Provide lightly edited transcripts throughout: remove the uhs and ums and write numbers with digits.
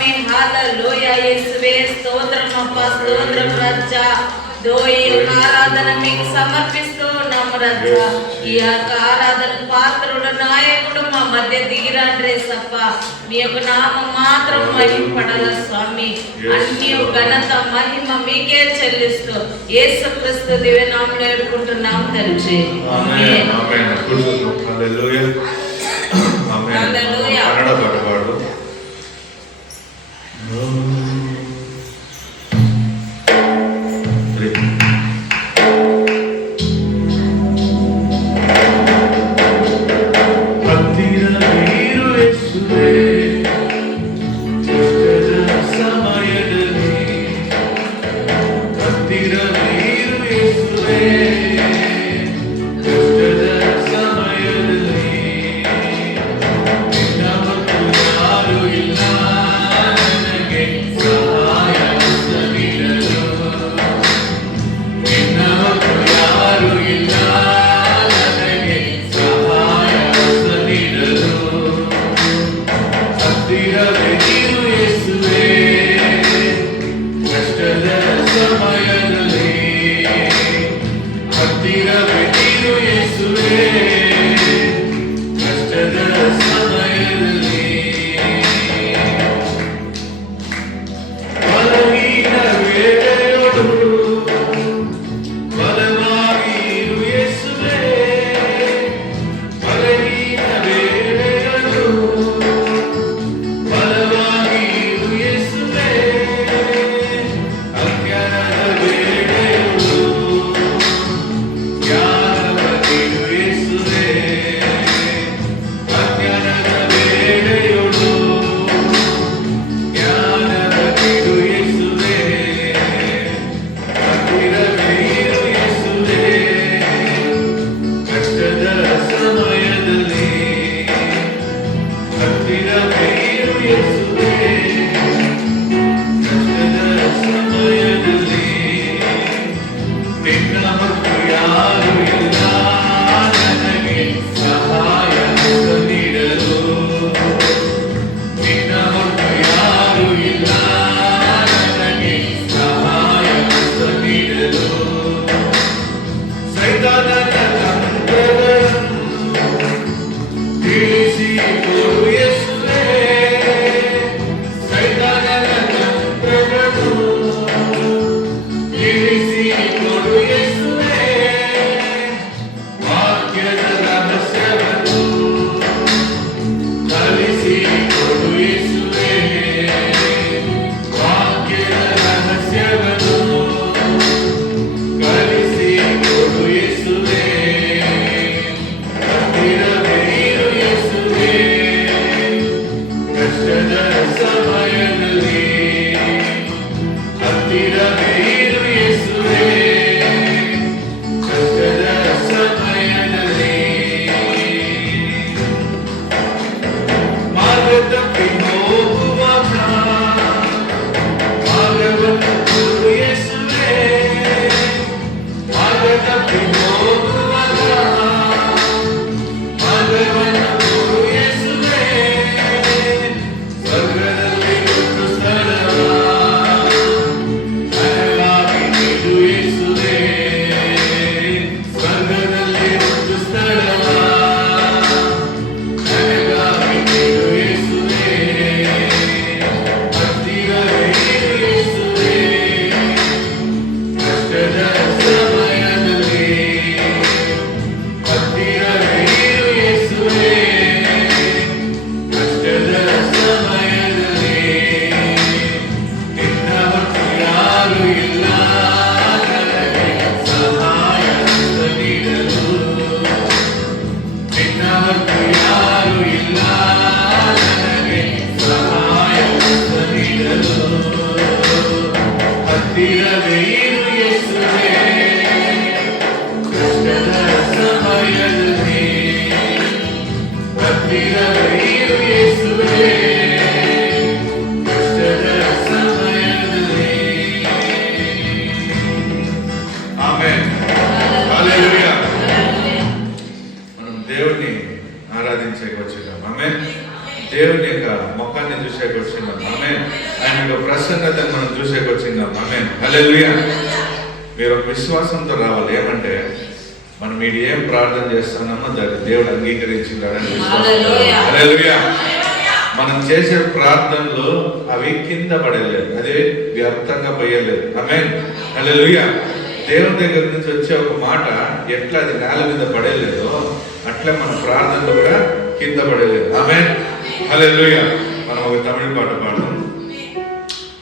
స్వామి. హల్లెలూయా యేసువే స్తోత్రమప్ప, స్తోత్రం రాజా. ఈ ఆరాధన మీకు సమర్పిస్తున్నాము రాజా. ఈ యొక్క ఆరాధన పాత్రుడు నాయకుడు మా మధ్య దిగిరండ్రే సప్ప. మీ యొక్క నామం మాత్రం మహిమపడాల స్వామి. అన్ని ఘనత మహిమ మీకే చెల్లిస్తూ యేసుక్రీస్తు దివ్య నామములో వేడుకుంటున్నాం తండ్రి. ఆమేన్. హల్లెలూయా. హల్లెలూయా. కన్నడ పాట పాడు. దేవుని యొక్క ముఖాన్ని చూసేకి వచ్చిందాం. ఆమేన్. ఆయన యొక్క ప్రసన్నతను మనం చూసేకి వచ్చిందాం. ఆమేన్. హల్లెలూయా. మీరు ఒక విశ్వాసంతో రావాలి. ఏమంటే మనం మీరు ఏం ప్రార్థన చేస్తున్నామో దాన్ని దేవుడు అంగీకరించిందాడని హల్లెలూయా. మనం చేసే ప్రార్థనలు అవి కింద పడలేదు, అది వ్యర్థంగా పోయలేదు. ఆమేన్. హల్లెలూయా. దేవుని దగ్గర నుంచి వచ్చే ఒక మాట ఎట్లా అది నేల మీద పడలేదో అట్లా మన ప్రార్థనలు కూడా కింద పడలేదు. ఆమేన్. హల్లెలూయా. మనం ఒక తమిళ పాట పాడదాం.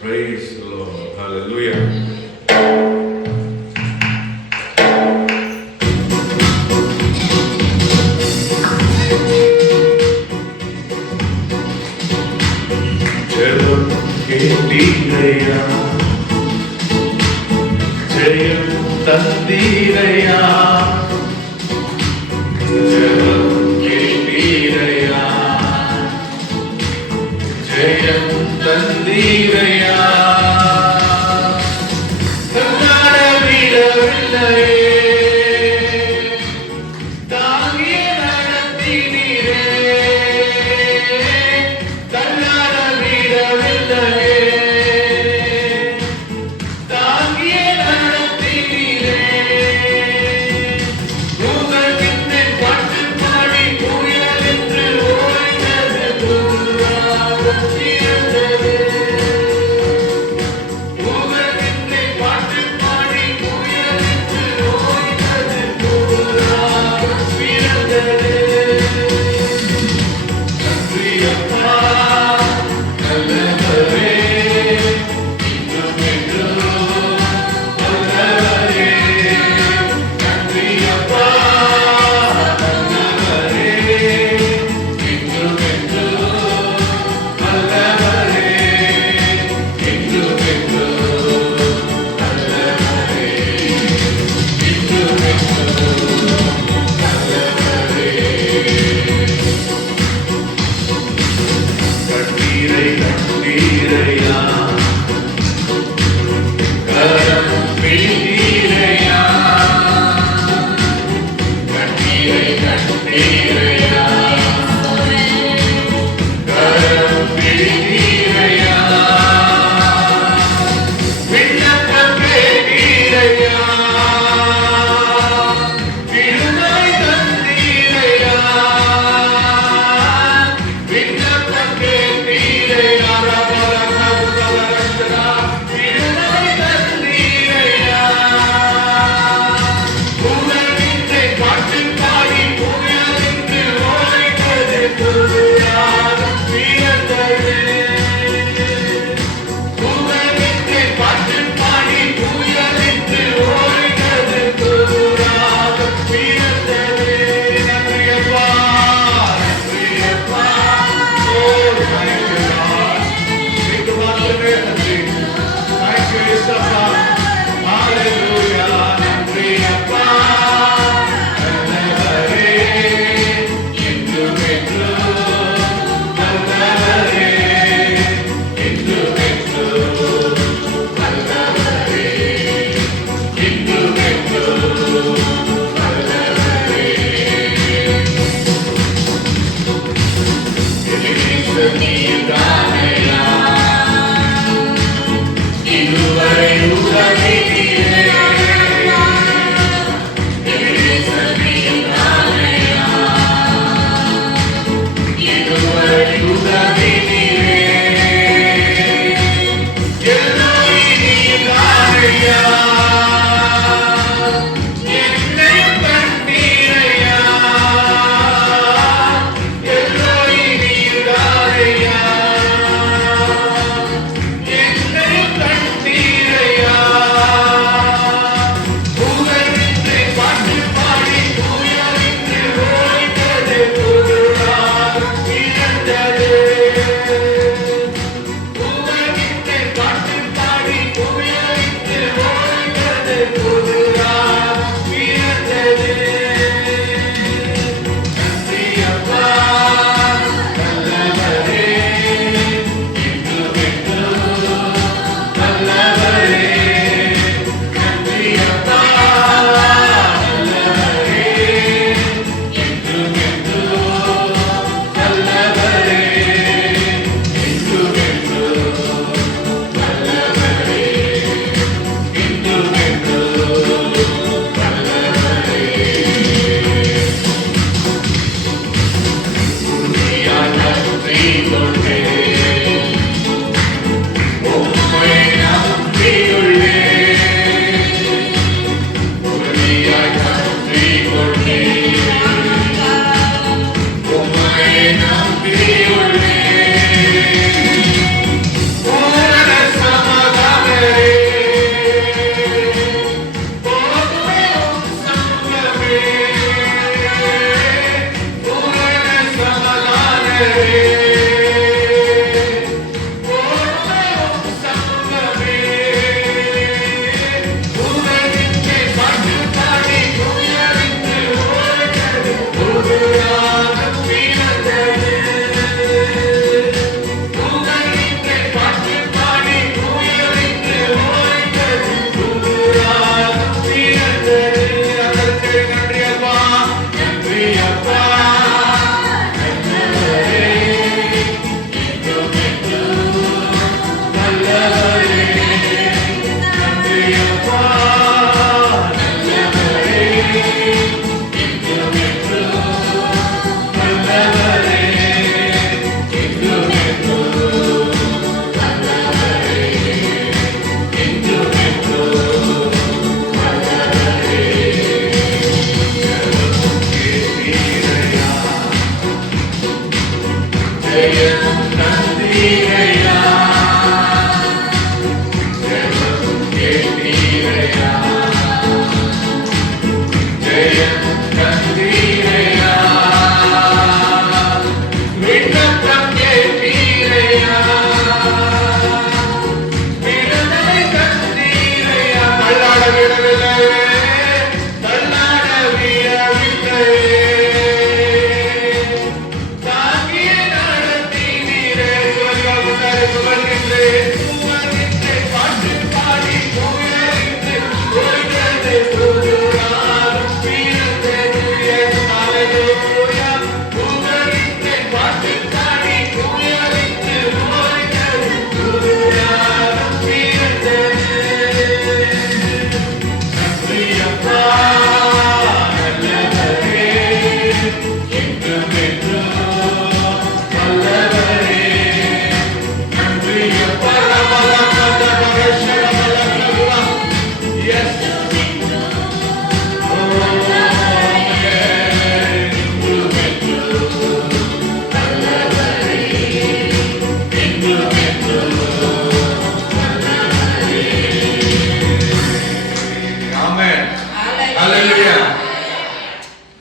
Praise the lord. హల్లెలూయా. జయం కేటీరయ్యా, జయం తందీరయ్యా, జయం కేటీరయ్యా, జయం తందీరయ్యా. కన్నాడ వీడవిల్లయే Google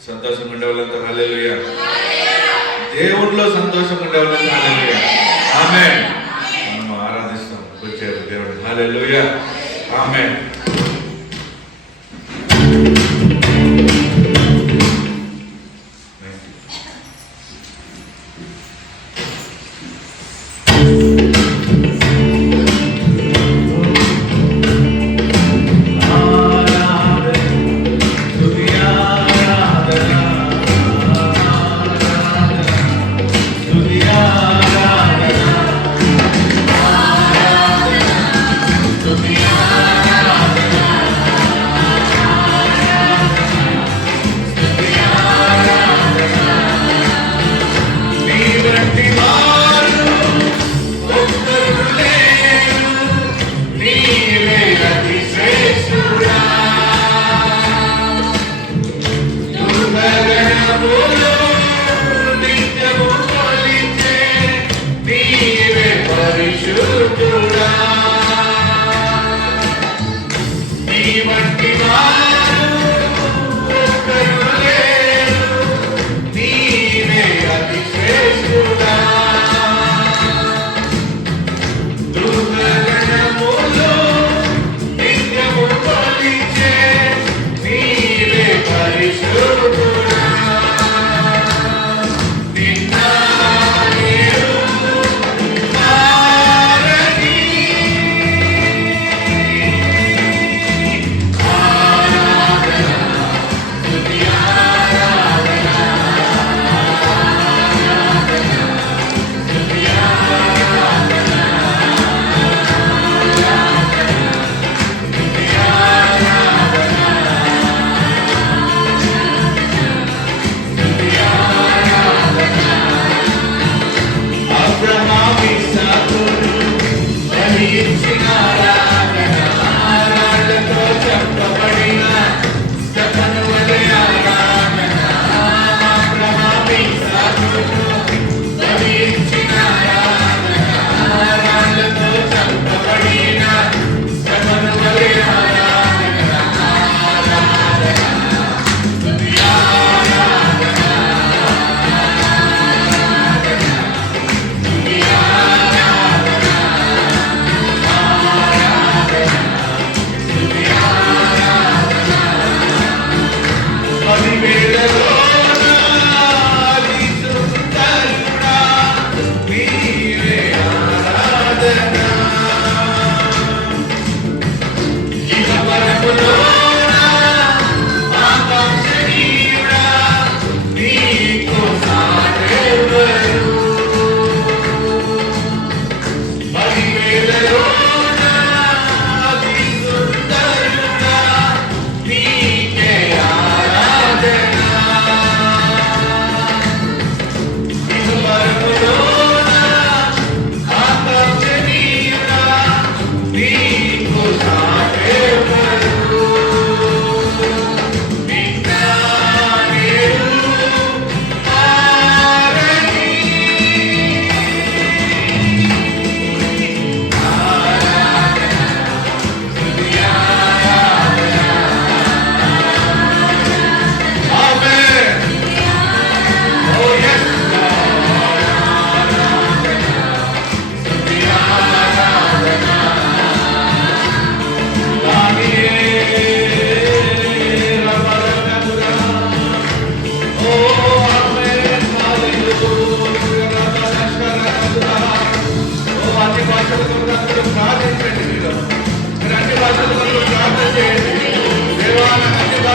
సంతోషంగా ఉండేవాళ్ళంతా హల్లెలూయా. దేవుడిలో సంతోషంగా ఉండేవాళ్ళంతా హల్లెలూయా. ఆమేన్. మనం ఆరాధిస్తాం వచ్చారు దేవుడు. హల్లెలూయా. ఆమేన్.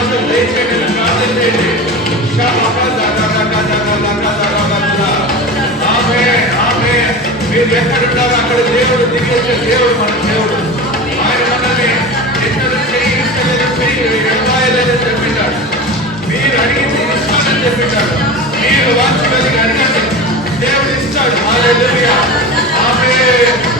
భాషలు దయచేయండి, ప్రార్థన చేయండి. మీరు ఎక్కడున్నారో అక్కడ దేవుడు దిగొచ్చే దేవుడు మన దేవుడు. ఆయన మనల్ని ఎన్నడూ చెయ్యలేదని చెప్పినాడు. మీరు అడిగింది ఇస్తానని చెప్పినాడు. మీరు వాంఛగలిగి అడగండి, దేవుడు ఇస్తాడు. హల్లెలూయా. ఆమేన్.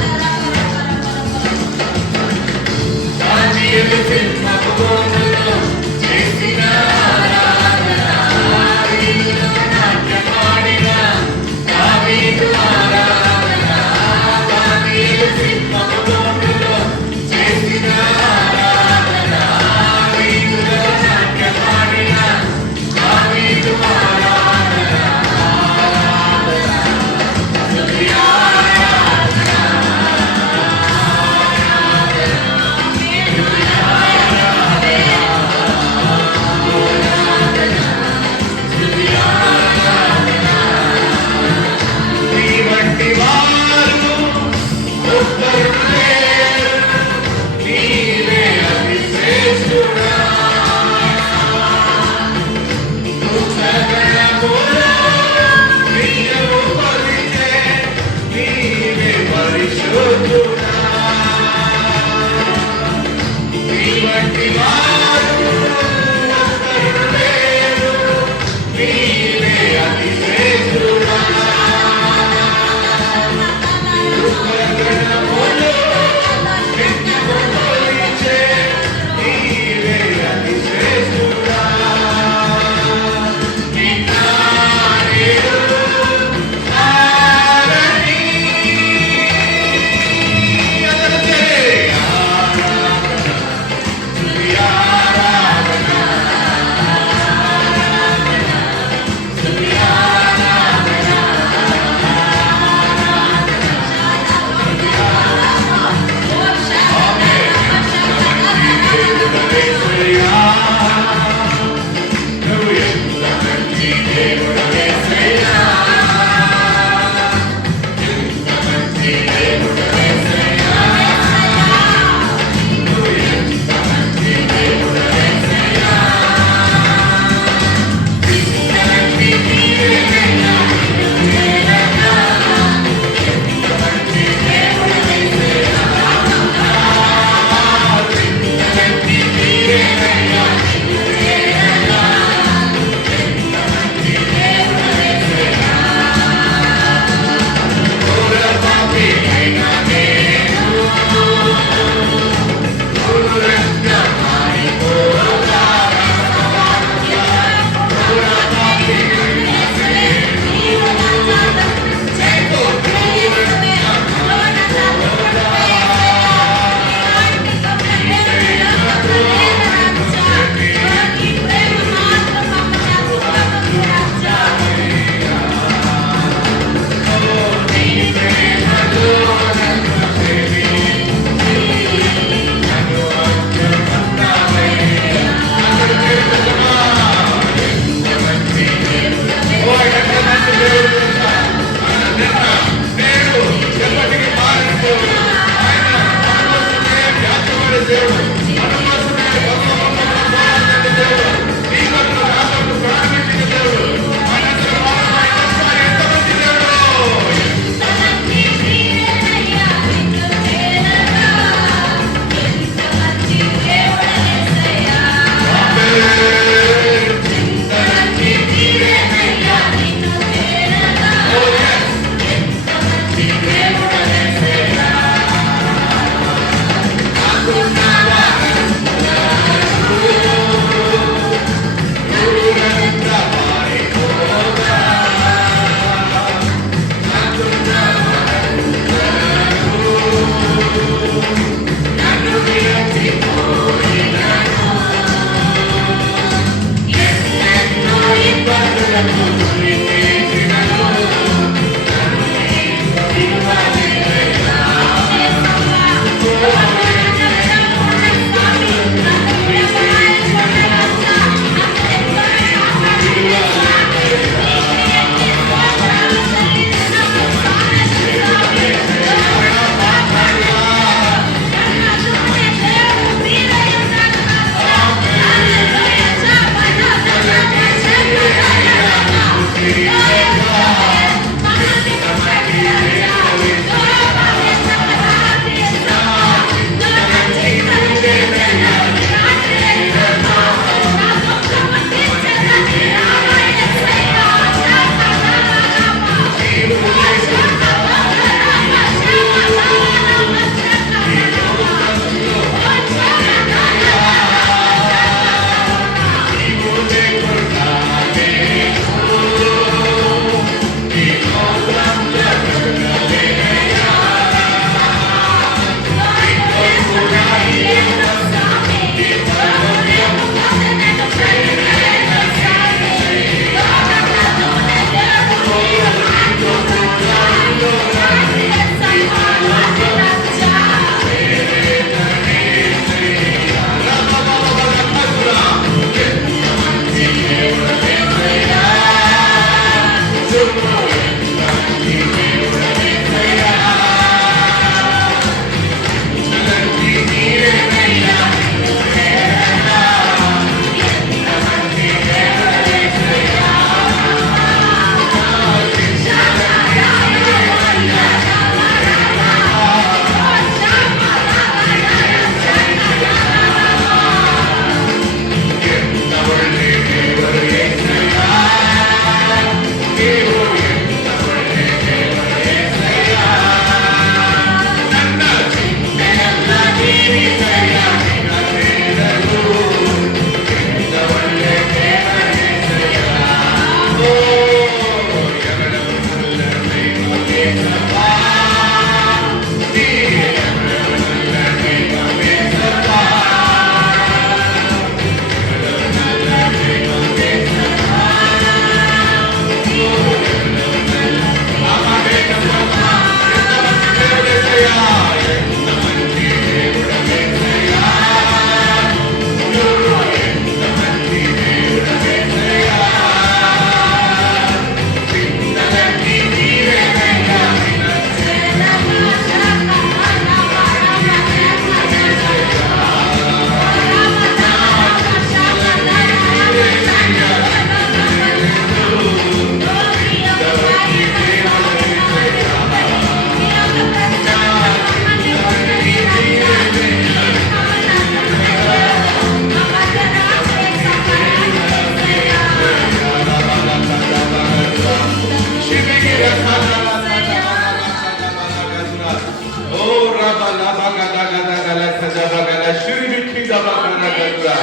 గదురా.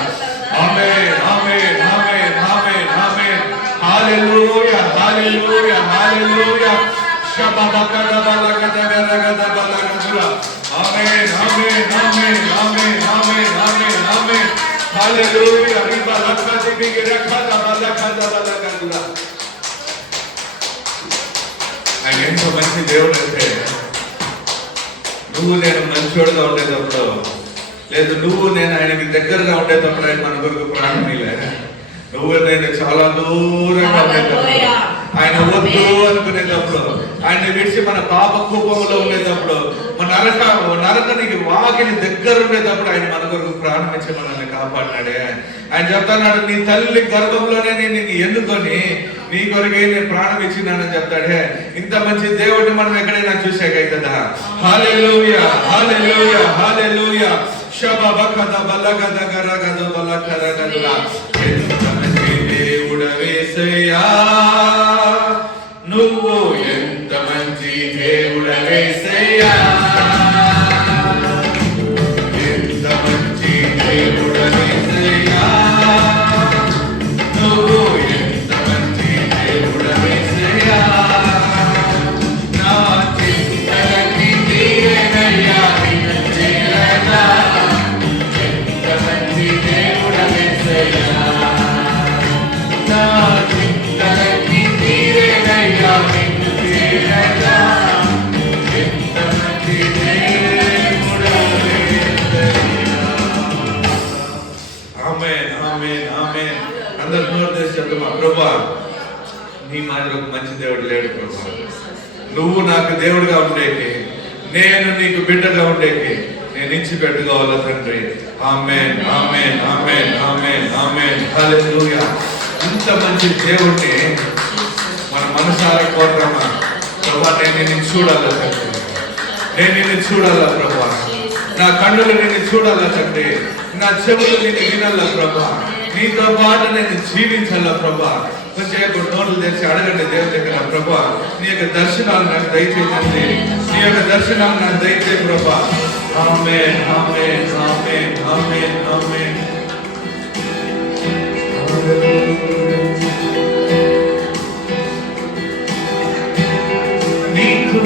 ఆమేన్ ఆమేన్ ఆమేన్ ఆమేన్ ఆమేన్. హల్లెలూయా హల్లెలూయా హల్లెలూయా. షబబకదబలకదగరగదబలగదురా. ఆమేన్ ఆమేన్ ఆమేన్ ఆమేన్ ఆమేన్ ఆమేన్ ఆమేన్. హల్లెలూయా. రిబలకదిబిగరకదబలకదబలగదురా. ఆయన ఎంతో మంచి దేవుడు అంటే, నువ్వు నేను మంచోడుగా ఉండేటప్పుడు, లేదు నువ్వు నేను ఆయనకి దగ్గరగా ఉండేటప్పుడు ఆయన మన కొరకు ప్రాణం ఇలే. నువ్వు నేను చాలా దూరంగా ఉండేటప్పుడు, ఆయన వద్దు అనుకునేటప్పుడు, ఆయన విడిచి మన పాప కూపంలో ఉండేటప్పుడు, మన నరకానికి వాకిలి దగ్గర ఉండేటప్పుడు ఆయన మన కొరకు ప్రాణం ఇచ్చి మనల్ని కాపాడినాడే. ఆయన చెప్తున్నాడు, నీ తల్లి గర్భంలోనే నేను ఎన్నుకొని నీ కొరకే నేను ప్రాణం ఇచ్చినానని చెప్తాడే. ఇంత మంచి దేవుడిని మనం ఎక్కడైనా చూసాకైతుందా? హల్లెలూయా హల్లెలూయా హల్లెలూయా. షబబకద బలగద గరగద బలకరగదురా. ఎంత మంచి దేవుడవేసయ్యా, నువ్వు ఎంత మంచి దేవుడవేసయ్యా, ఎంత మంచి దేవుడవేసయ్యా, నువ్వు ఎంత మంచి దేవుడవేసయ్యా. నా చింతలన్నీ తీరేనయ్యా నిన్ను చేరగా. ఎంత మంచి దేవుడవేసయ్యా, నా చింతలన్నీ తీరేనయ్యా నిన్ను చేరగా. ఎంత మంచి దేవుడవేసయ్యా. ఆమేన్ ఆమేన్ ఆమేన్. అందరూ నోరు తెరిచి చెప్తామా, ప్రభువా నీ మాదిరి ఒక మంచి దేవుడు లేడు ప్రభువా. నువ్వు నాకు దేవుడిగా ఉండేకి, నేను నీకు బిడ్డగా ఉండేకి నేను ఇచ్చి పెట్టుకోవాలా తండ్రి. ఆమేన్ ఆమేన్ ఆమేన్ ఆమేన్ ఆమేన్. హల్లెలూయా. ఇంత మంచి దేవుడిని మన మనసారా కోరుతామా? ప్రభువా నేను నిన్ను చూడాలా తండ్రి, నేను నిన్ను చూడాలా ప్రభువా, నా కన్నులు నిన్ను చూడాలా తండ్రి, నా చెవులు నిన్ను వినాలా ప్రభా, నీతో పాటు నేను జీవించాలా ప్రభా. కొంచెం నోట్లు తెచ్చి అడగండి దేవుని దగ్గర, ప్రభా నీ యొక్క దర్శనాలు నాకు దయచేయండి, నీ యొక్క దర్శనాలు నాకు దయచే ప్రభా. ఆమేన్ ఆమేన్ ఆమేన్ ఆమేన్ ఆమేన్. నీకు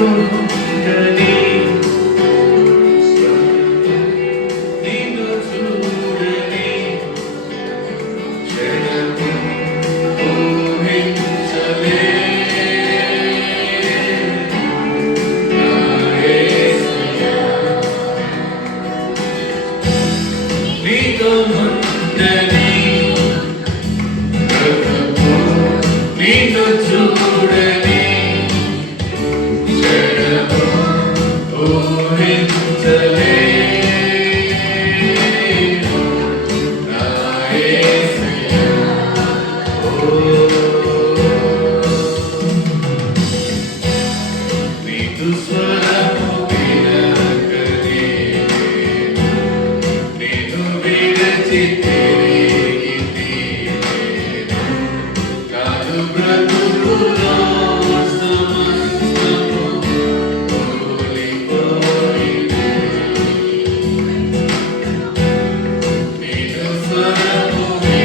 Thank you.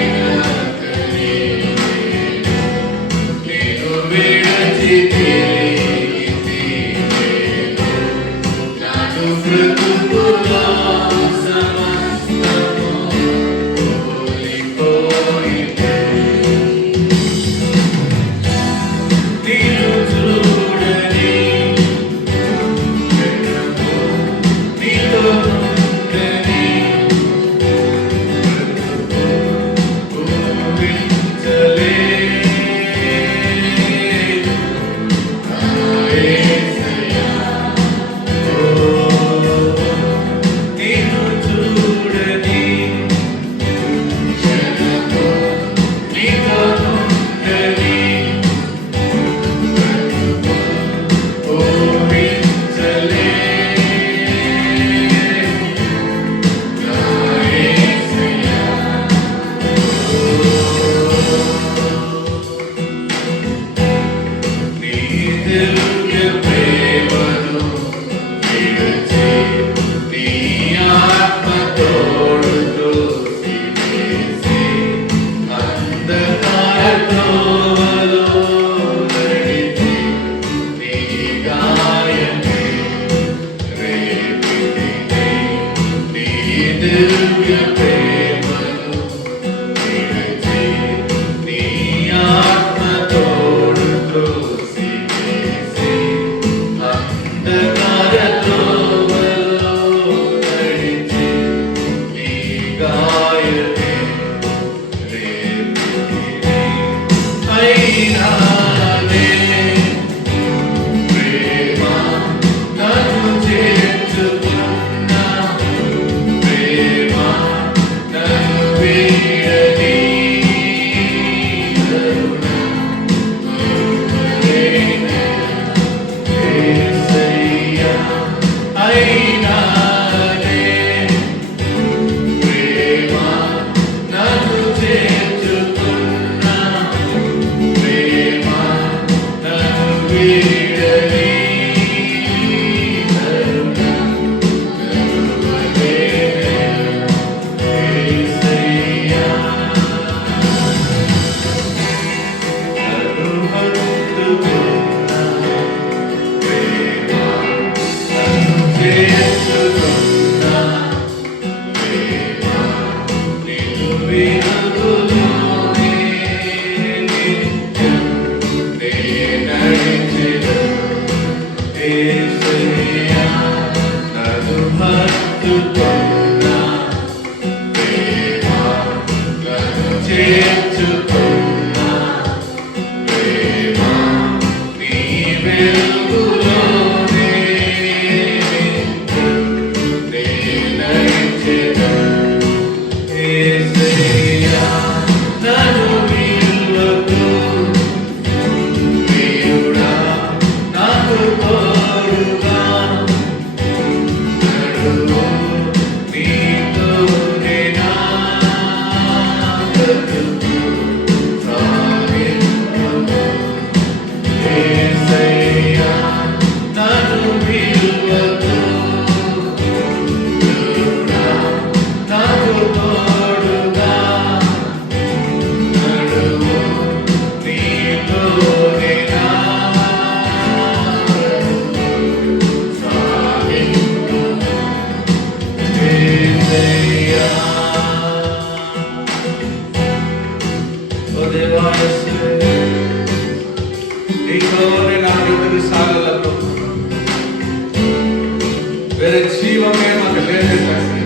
వేరే జీవమే మాకు లేదు తండ్రి,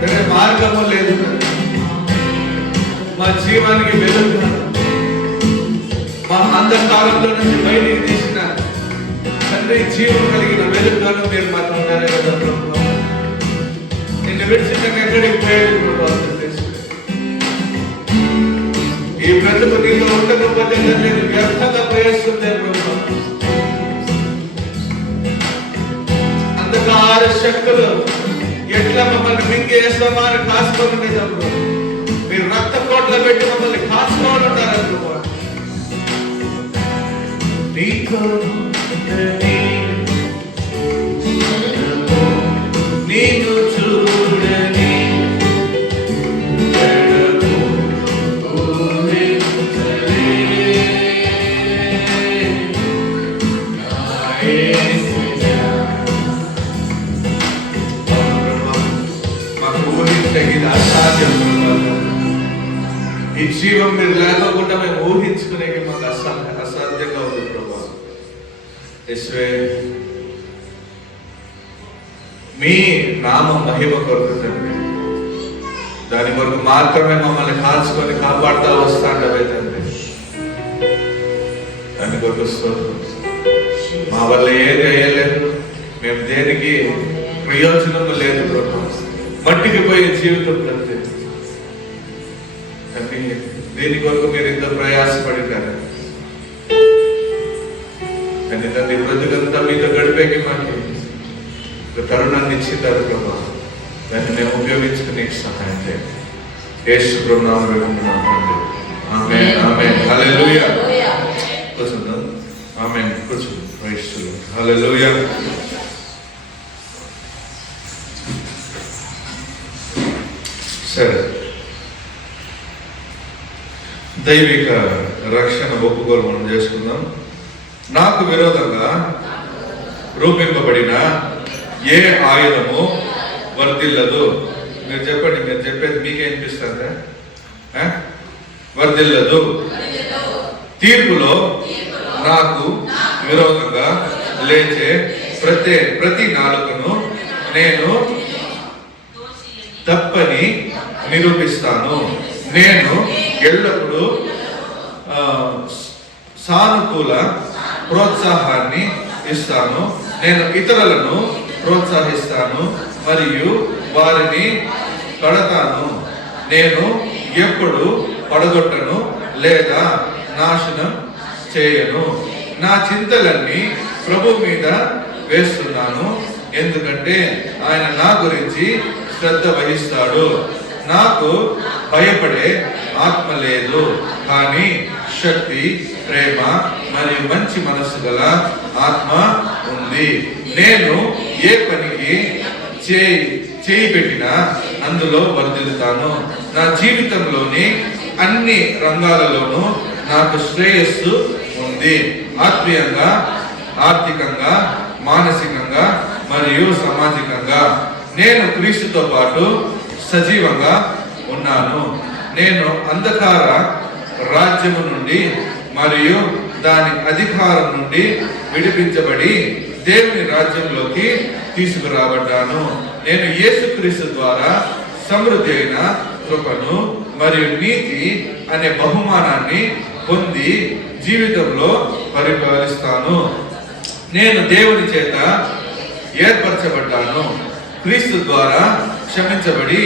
వేరే మార్గము లేదు. మా జీవానికి వెలుగు, మా అంధకారంలో నుంచి బయటికి తీసిన తండ్రి జీవం కలిగిన వెలుగును మీరు మాకు ఉండాలి కదా ప్రభు. నిన్ను విడిచిపెట్టి ఎక్కడికి పోయేది ప్రభు. ఈ బ్రతుకు నీలో ఉండకపోతే నేను వ్యర్థంగా ప్రవేశిస్తుందే ప్రభు. అంధకార శక్తులు ఎట్లా మమ్మల్ని మింగేస్తామా అని కాసుకోండి ప్రభు. మీరు రక్త కోట్ల పెట్టి మమ్మల్ని కాసుకోవాలి ఉంటారు ప్రభు. నీకు చూడని ఇది అసాధ్యం. ఈ జీవం మీరు లేకుండా మేము ఊహించుకునే మాకు అసాధ్యంగా ఉంది ప్రభా. మీ నామ మహిమ కొరకు తండ్రి, దాని కొరకు మాత్రమే మమ్మల్ని కాల్చుకొని కాపాడుతూ వస్తాండవే తండ్రి. దాని కొరకు స్తోత్రం. మా వల్ల ఏది అయ్యలేదు, మేము దేనికి ప్రయోజనం లేదు ప్రభా. మట్టికి పోయే జీవితం ప్రతి దీని కొరకు మీరు ఇంత ప్రయాసపడినారు. కానీ తండ్రి బ్రతుకంతా మీతో గడిపేకి మాకు తరుణాన్ని ఇచ్చింటారు ప్రభా. దాన్ని మేము ఉపయోగించుకునే సహాయం చేయండి. యేసు ప్రభువు నామములో వేడుకుంటున్నాము. ఆమేన్ ఆమేన్ హల్లెలూయా. కూర్చుందాం. ఆమేన్ కూర్చోండి. Praise the lord. హల్లెలూయా. సరే, దైవిక రక్షణ ఒప్పుకోలు మనం చేసుకుందాం. నాకు విరోధంగా రూపింపబడిన ఏ ఆయుధము వర్ధిల్లదు. మీరు చెప్పండి, మీరు చెప్పేది మీకే అనిపిస్తుందా? వర్ధిల్లదు. తీర్పులో నాకు విరోధంగా లేచే ప్రతి నాలుకను నేను తప్పని నిరూపిస్తాను. నేను ఎల్లప్పుడూ సానుకూల ప్రోత్సాహాన్ని ఇస్తాను. నేను ఇతరులను ప్రోత్సహిస్తాను మరియు వారిని కడతాను. నేను ఎప్పుడు పడగొట్టను లేదా నాశనం చేయను. నా చింతలన్నీ ప్రభు మీద వేస్తున్నాను, ఎందుకంటే ఆయన నా గురించి శ్రద్ధ వహిస్తాడు. నాకు భయపడే ఆత్మ లేదు, కానీ శక్తి, ప్రేమ మరియు మంచి మనస్సు గల ఆత్మ ఉంది. నేను ఏ పనికి చేయి పెట్టినా అందులో వర్ధిల్లుతాను. నా జీవితంలోని అన్ని రంగాలలోనూ నాకు శ్రేయస్సు ఉంది. ఆత్మీయంగా, ఆర్థికంగా, మానసికంగా మరియు సామాజికంగా నేను క్రీస్తుతో పాటు సజీవంగా ఉన్నాను. నేను అంధకార రాజ్యము నుండి మరియు దాని అధికారం నుండి విడిపించబడి దేవుని రాజ్యంలోకి తీసుకురాబడ్డాను. నేను యేసుక్రీస్తు ద్వారా సమృద్ధి అయిన కృపను మరియు నీతి అనే బహుమానాన్ని పొంది జీవితంలో పరిపాలిస్తాను. నేను దేవుని చేత ఏర్పరచబడ్డాను. క్రీస్తు ద్వారా క్షమించబడి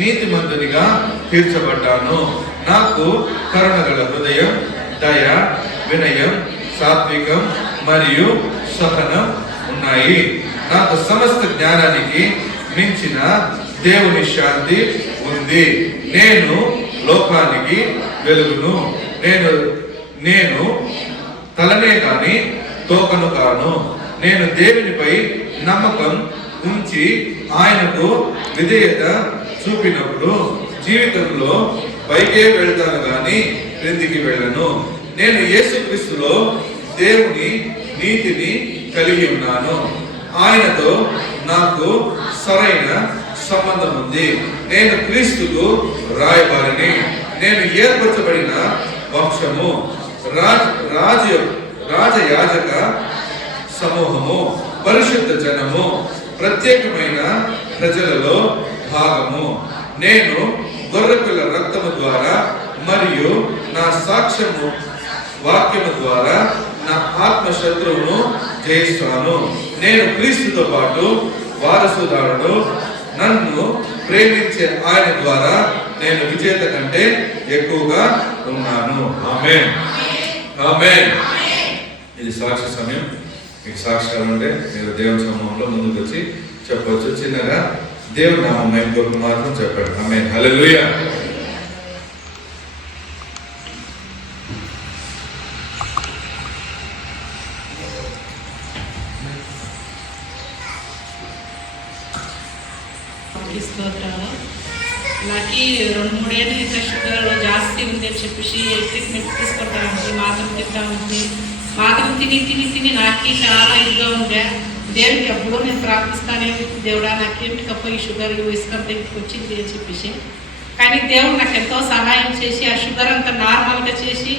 నీతిమంతునిగా తీర్చబడ్డాను. నాకు కరుణగల హృదయం, దయ, వినయం, సాత్వికం మరియు సహనం ఉన్నాయి. నాకు సమస్త జ్ఞానానికి మించిన దేవుని శాంతి ఉంది. నేను లోకానికి వెలుగును. నేను తలనే కాని తోకను కాను. నేను దేవునిపై నమ్మకం ఉంచి ఆయనకు విధేయత చూపినప్పుడు జీవితంలో పైకే వెళ్తాను గాని క్రిందికి వెళ్ళను. నేను యేసుక్రీస్తులో దేవుని నీతిని కలిగి ఉన్నాను. ఆయనతో నాకు సరైన సంబంధం ఉంది. నేను క్రీస్తుకు రాయబారిని. నేను ఏర్పరచబడిన వంశము, రాజయాజక సమూహము, పరిశుద్ధ జనము, ప్రత్యేకమైన ప్రజలలో భాగము. నేను గొర్రెపిల్ల రక్తము ద్వారా మరియు నా సాక్ష్యము వాక్యము ద్వారా నా ఆత్మ శత్రువును జయిస్తాను. నేను క్రీస్తుతో పాటు వారసుదారుడు. నన్ను ప్రేమించే ఆయన ద్వారా నేను విజేత కంటే ఎక్కువగా ఉన్నాను. ఆమేన్, ఆమేన్. ఇది సాక్షి సమయం. మీకు సాక్ష్యాలు ఉంటే మీరు దేవుని సమూహంలో ముందుకు వచ్చి చెప్పవచ్చు. చిన్నగా దేవుని నామం కొరకు మాత్రం చెప్పండి. ఆమేన్, హల్లెలూయా. స్తోత్రాలు. నాకు 2-3 ఏళ్ళు ఇంకా షుగర్ జాస్తి ఉంది అని చెప్పేసి ట్రీట్మెంట్ తీసుకుంటా ఉంది. మాత్రం తింటా ఉంది. మాత్రం తిని నాకు చాలా ఇదిగా ఉండే. దేవునికి ఎప్పుడూ నేను ప్రార్థిస్తానే, దేవుడా నాకేంటికప్ప ఈ షుగర్ ఇసుక దగ్గరికి వచ్చింది అని చెప్పేసి. కానీ దేవుడు నాకు ఎంతో సహాయం చేసి ఆ షుగర్ అంతా నార్మల్గా చేసి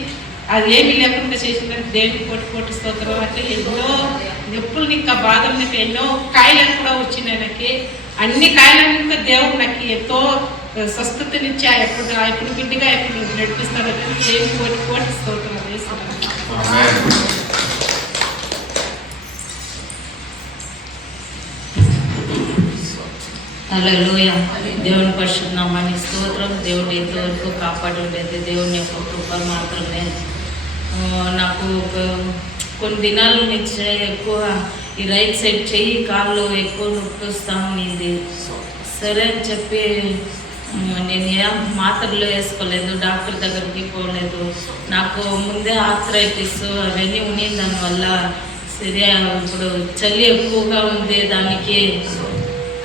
అది ఏమీ లేకుండా చేసిందని దేవునికి కోటి స్తోత్రం. అంటే ఎన్నో నొప్పులు ఇంకా బాధలు నీకు ఎన్నో కాయలు కూడా వచ్చినాయి. నాకు అన్ని కాయలను ఇంకా దేవుడు నాకు ఎంతో స్వస్థతనిచ్చి ఎప్పుడు బిడ్డగా ఎప్పుడు నడిపిస్తాడు. దేవునికి కోటి స్తోత్రం. హల్లెలూయా. దేవుని పరిశుద్ధ నామానికి స్తోత్రం. దేవుడు ఎంతవరకు కాపాడి ఉండేది దేవుని యొక్క కృప మాత్రమే. నాకు కొన్ని దినాల నుంచి ఎక్కువ ఈ రైట్ సైడ్ చెయ్యి కాళ్ళు ఎక్కువ నొప్పి వస్తూ ఉన్నింది. సరే అని చెప్పి నేను ఏం మాత్రలు వేసుకోలేదు, డాక్టర్ దగ్గరికి పోలేదు. నాకు ముందే ఆర్థరైటిస్ అవన్నీ ఉన్నాయి. దానివల్ల సరే ఇప్పుడు చలి ఎక్కువగా ఉంది, దానికి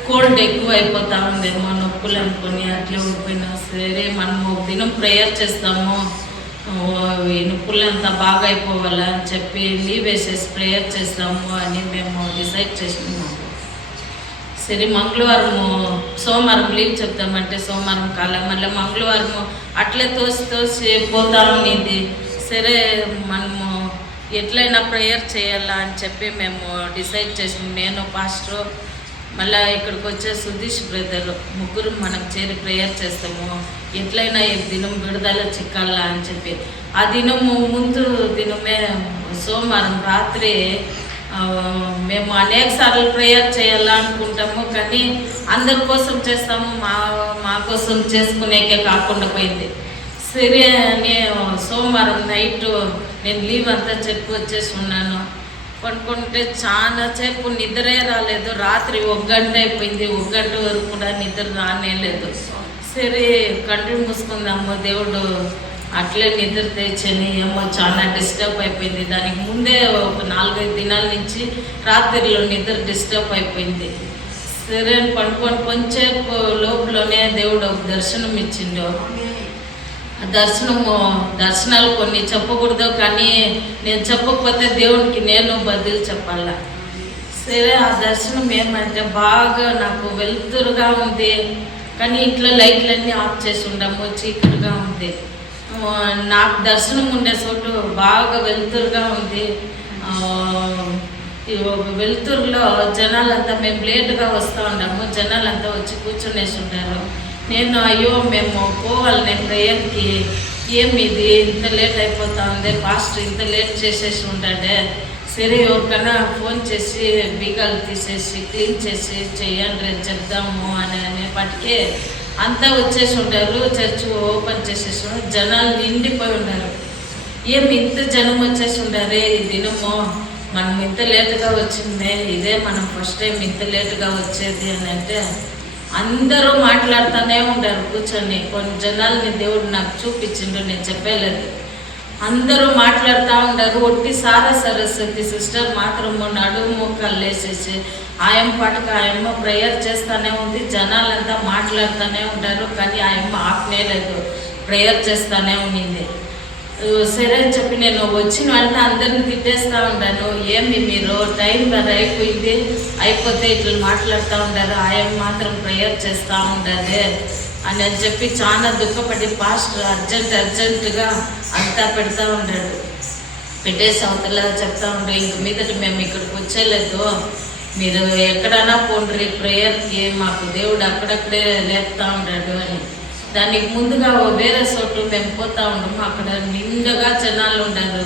కోల్డ్ ఎక్కువ అయిపోతా ఉందేమో, నొప్పులు అనుకొని అట్లే ఉండిపోయినా సరే మనం ఒక దినం ప్రేయర్ చేస్తాము, ఈ నొప్పులు అంతా బాగా అయిపోవాలా అని చెప్పి లీవ్ వేసేసి ప్రేయర్ చేస్తాము అని మేము డిసైడ్ చేసినాము. సరే సోమవారం లీవ్ చెప్తామంటే సోమవారం కాలే, మళ్ళీ మంగళవారము అట్లే తోసి పోతా ఉన్నింది. సరే మనము ఎట్లయినా ప్రేయర్ చేయాలా అని చెప్పి మేము డిసైడ్ చేసినాము. నేను పాస్టర్ మళ్ళీ ఇక్కడికి వచ్చే సుధీష్ బ్రదర్ ముగ్గురు మనం చేరి ప్రేయర్ చేస్తాము, ఎట్లయినా ఈ దినం విడుదల చిక్కాలా అని చెప్పి. ఆ దినము ముందు దినమే సోమవారం రాత్రి మేము అనేక సార్లు ప్రేయర్ చేయాలా అనుకుంటాము, కానీ అందరి కోసం చేస్తాము, మా కోసం చేసుకునేకే కాకుండా పోయింది. సరే అని సోమవారం నైట్ నేను లీవ్ అంతా చెప్పి వచ్చేసి ఉన్నాను. పడుకుంటే చాలా సేపు నిద్రే రాలేదు. రాత్రి 1 గంట అయిపోయింది. 1 గంట వరకు కూడా నిద్ర రానేలేదు. సరే కంటిన్యూ మూసుకుందాము, దేవుడు అట్లే నిద్ర తెచ్చని ఏమో చాలా డిస్టర్బ్ అయిపోయింది. దానికి ముందే ఒక 4-5 దినాల నుంచి రాత్రిలో నిద్ర డిస్టర్బ్ అయిపోయింది. సరే పడుకొని కొంచెంసేపు లోపలనే దేవుడు ఒక దర్శనం ఇచ్చిండు. దర్శనాలు కొన్ని చెప్పకూడదు, కానీ నేను చెప్పకపోతే దేవునికి నేను బదులు చెప్పాల. సరే ఆ దర్శనం ఏమంటే బాగా నాకు వెలుతురుగా ఉంది. కానీ ఇంట్లో లైట్లన్నీ ఆఫ్ చేసి ఉండము, చీకటిగా ఉంది. నాకు దర్శనం ఉండే చోటు బాగా వెలుతురుగా ఉంది. వెలుతురులో జనాలంతా, మేము లేటుగా వస్తూ ఉన్నాము, జనాలంతా వచ్చి కూర్చునేసి ఉంటారు. నేను అయ్యో మేము పోవాలి నేను ప్రేయర్కి, ఏమి ఇది ఇంత లేట్ అయిపోతా ఉంది, పాస్టర్ ఇంత లేట్ చేసేసి ఉంటాడే, సరే ఎవరికైనా ఫోన్ చేసి బీగాలు తీసేసి క్లీన్ చేసి చెయ్యండి చెప్దాము అనేపటికే అంతా వచ్చేసి ఉంటారు. చర్చ్ ఓపెన్ చేసేసి జనాలు నిండిపోయి ఉన్నారు. ఏమి ఇంత జనం వచ్చేసి ఉండారే ఈ దినము, మనం ఇంత లేటుగా వచ్చిందే, ఇదే మనం ఫస్ట్ టైం ఇంత లేటుగా వచ్చేది అని అంటే అందరూ మాట్లాడుతూనే ఉంటారు కూర్చొని. కొన్ని జనాల్ని దేవుడు నాకు చూపించిండు, నేను చెప్పలేదు. అందరూ మాట్లాడుతూ ఉంటారు. ఒట్టి సారా సరస్వతి సిస్టర్ మాత్రము నడుము కళ్ళేసేసి ఆయమ్మ పాటకు ఆయమ్మ ప్రేయర్ చేస్తూనే ఉంది. జనాలంతా మాట్లాడుతూనే ఉంటారు, కానీ ఆయమ్మ ఆపనేలేదు, ప్రేయర్ చేస్తూనే ఉండింది. సరే అని చెప్పి నేను వచ్చిన వెంటనే అందరిని తిట్టేస్తూ ఉంటాను. ఏమి మీరు టైం మరి అయిపోయింది, అయిపోతే ఇట్లా మాట్లాడుతూ ఉంటారు, ఆయన మాత్రం ప్రేయర్ చేస్తూ ఉంటారు అని చెప్పి చాలా దుఃఖపడి పాస్టర్ అర్జెంటుగా అంతా పెడతా ఉంటాడు. పెట్టేసి అవతల చెప్తా ఉంటాడు, ఇంక మీదట మేము ఇక్కడికి వచ్చేలేదు, మీరు ఎక్కడైనా పోండ్రి ప్రేయర్కి, మాకు దేవుడు అక్కడక్కడే లేపుతా ఉంటాడు అని. దానికి ముందుగా వేరే చోటు మేము పోతా ఉంటాము, అక్కడ నిండుగా జనాలు ఉన్నారు.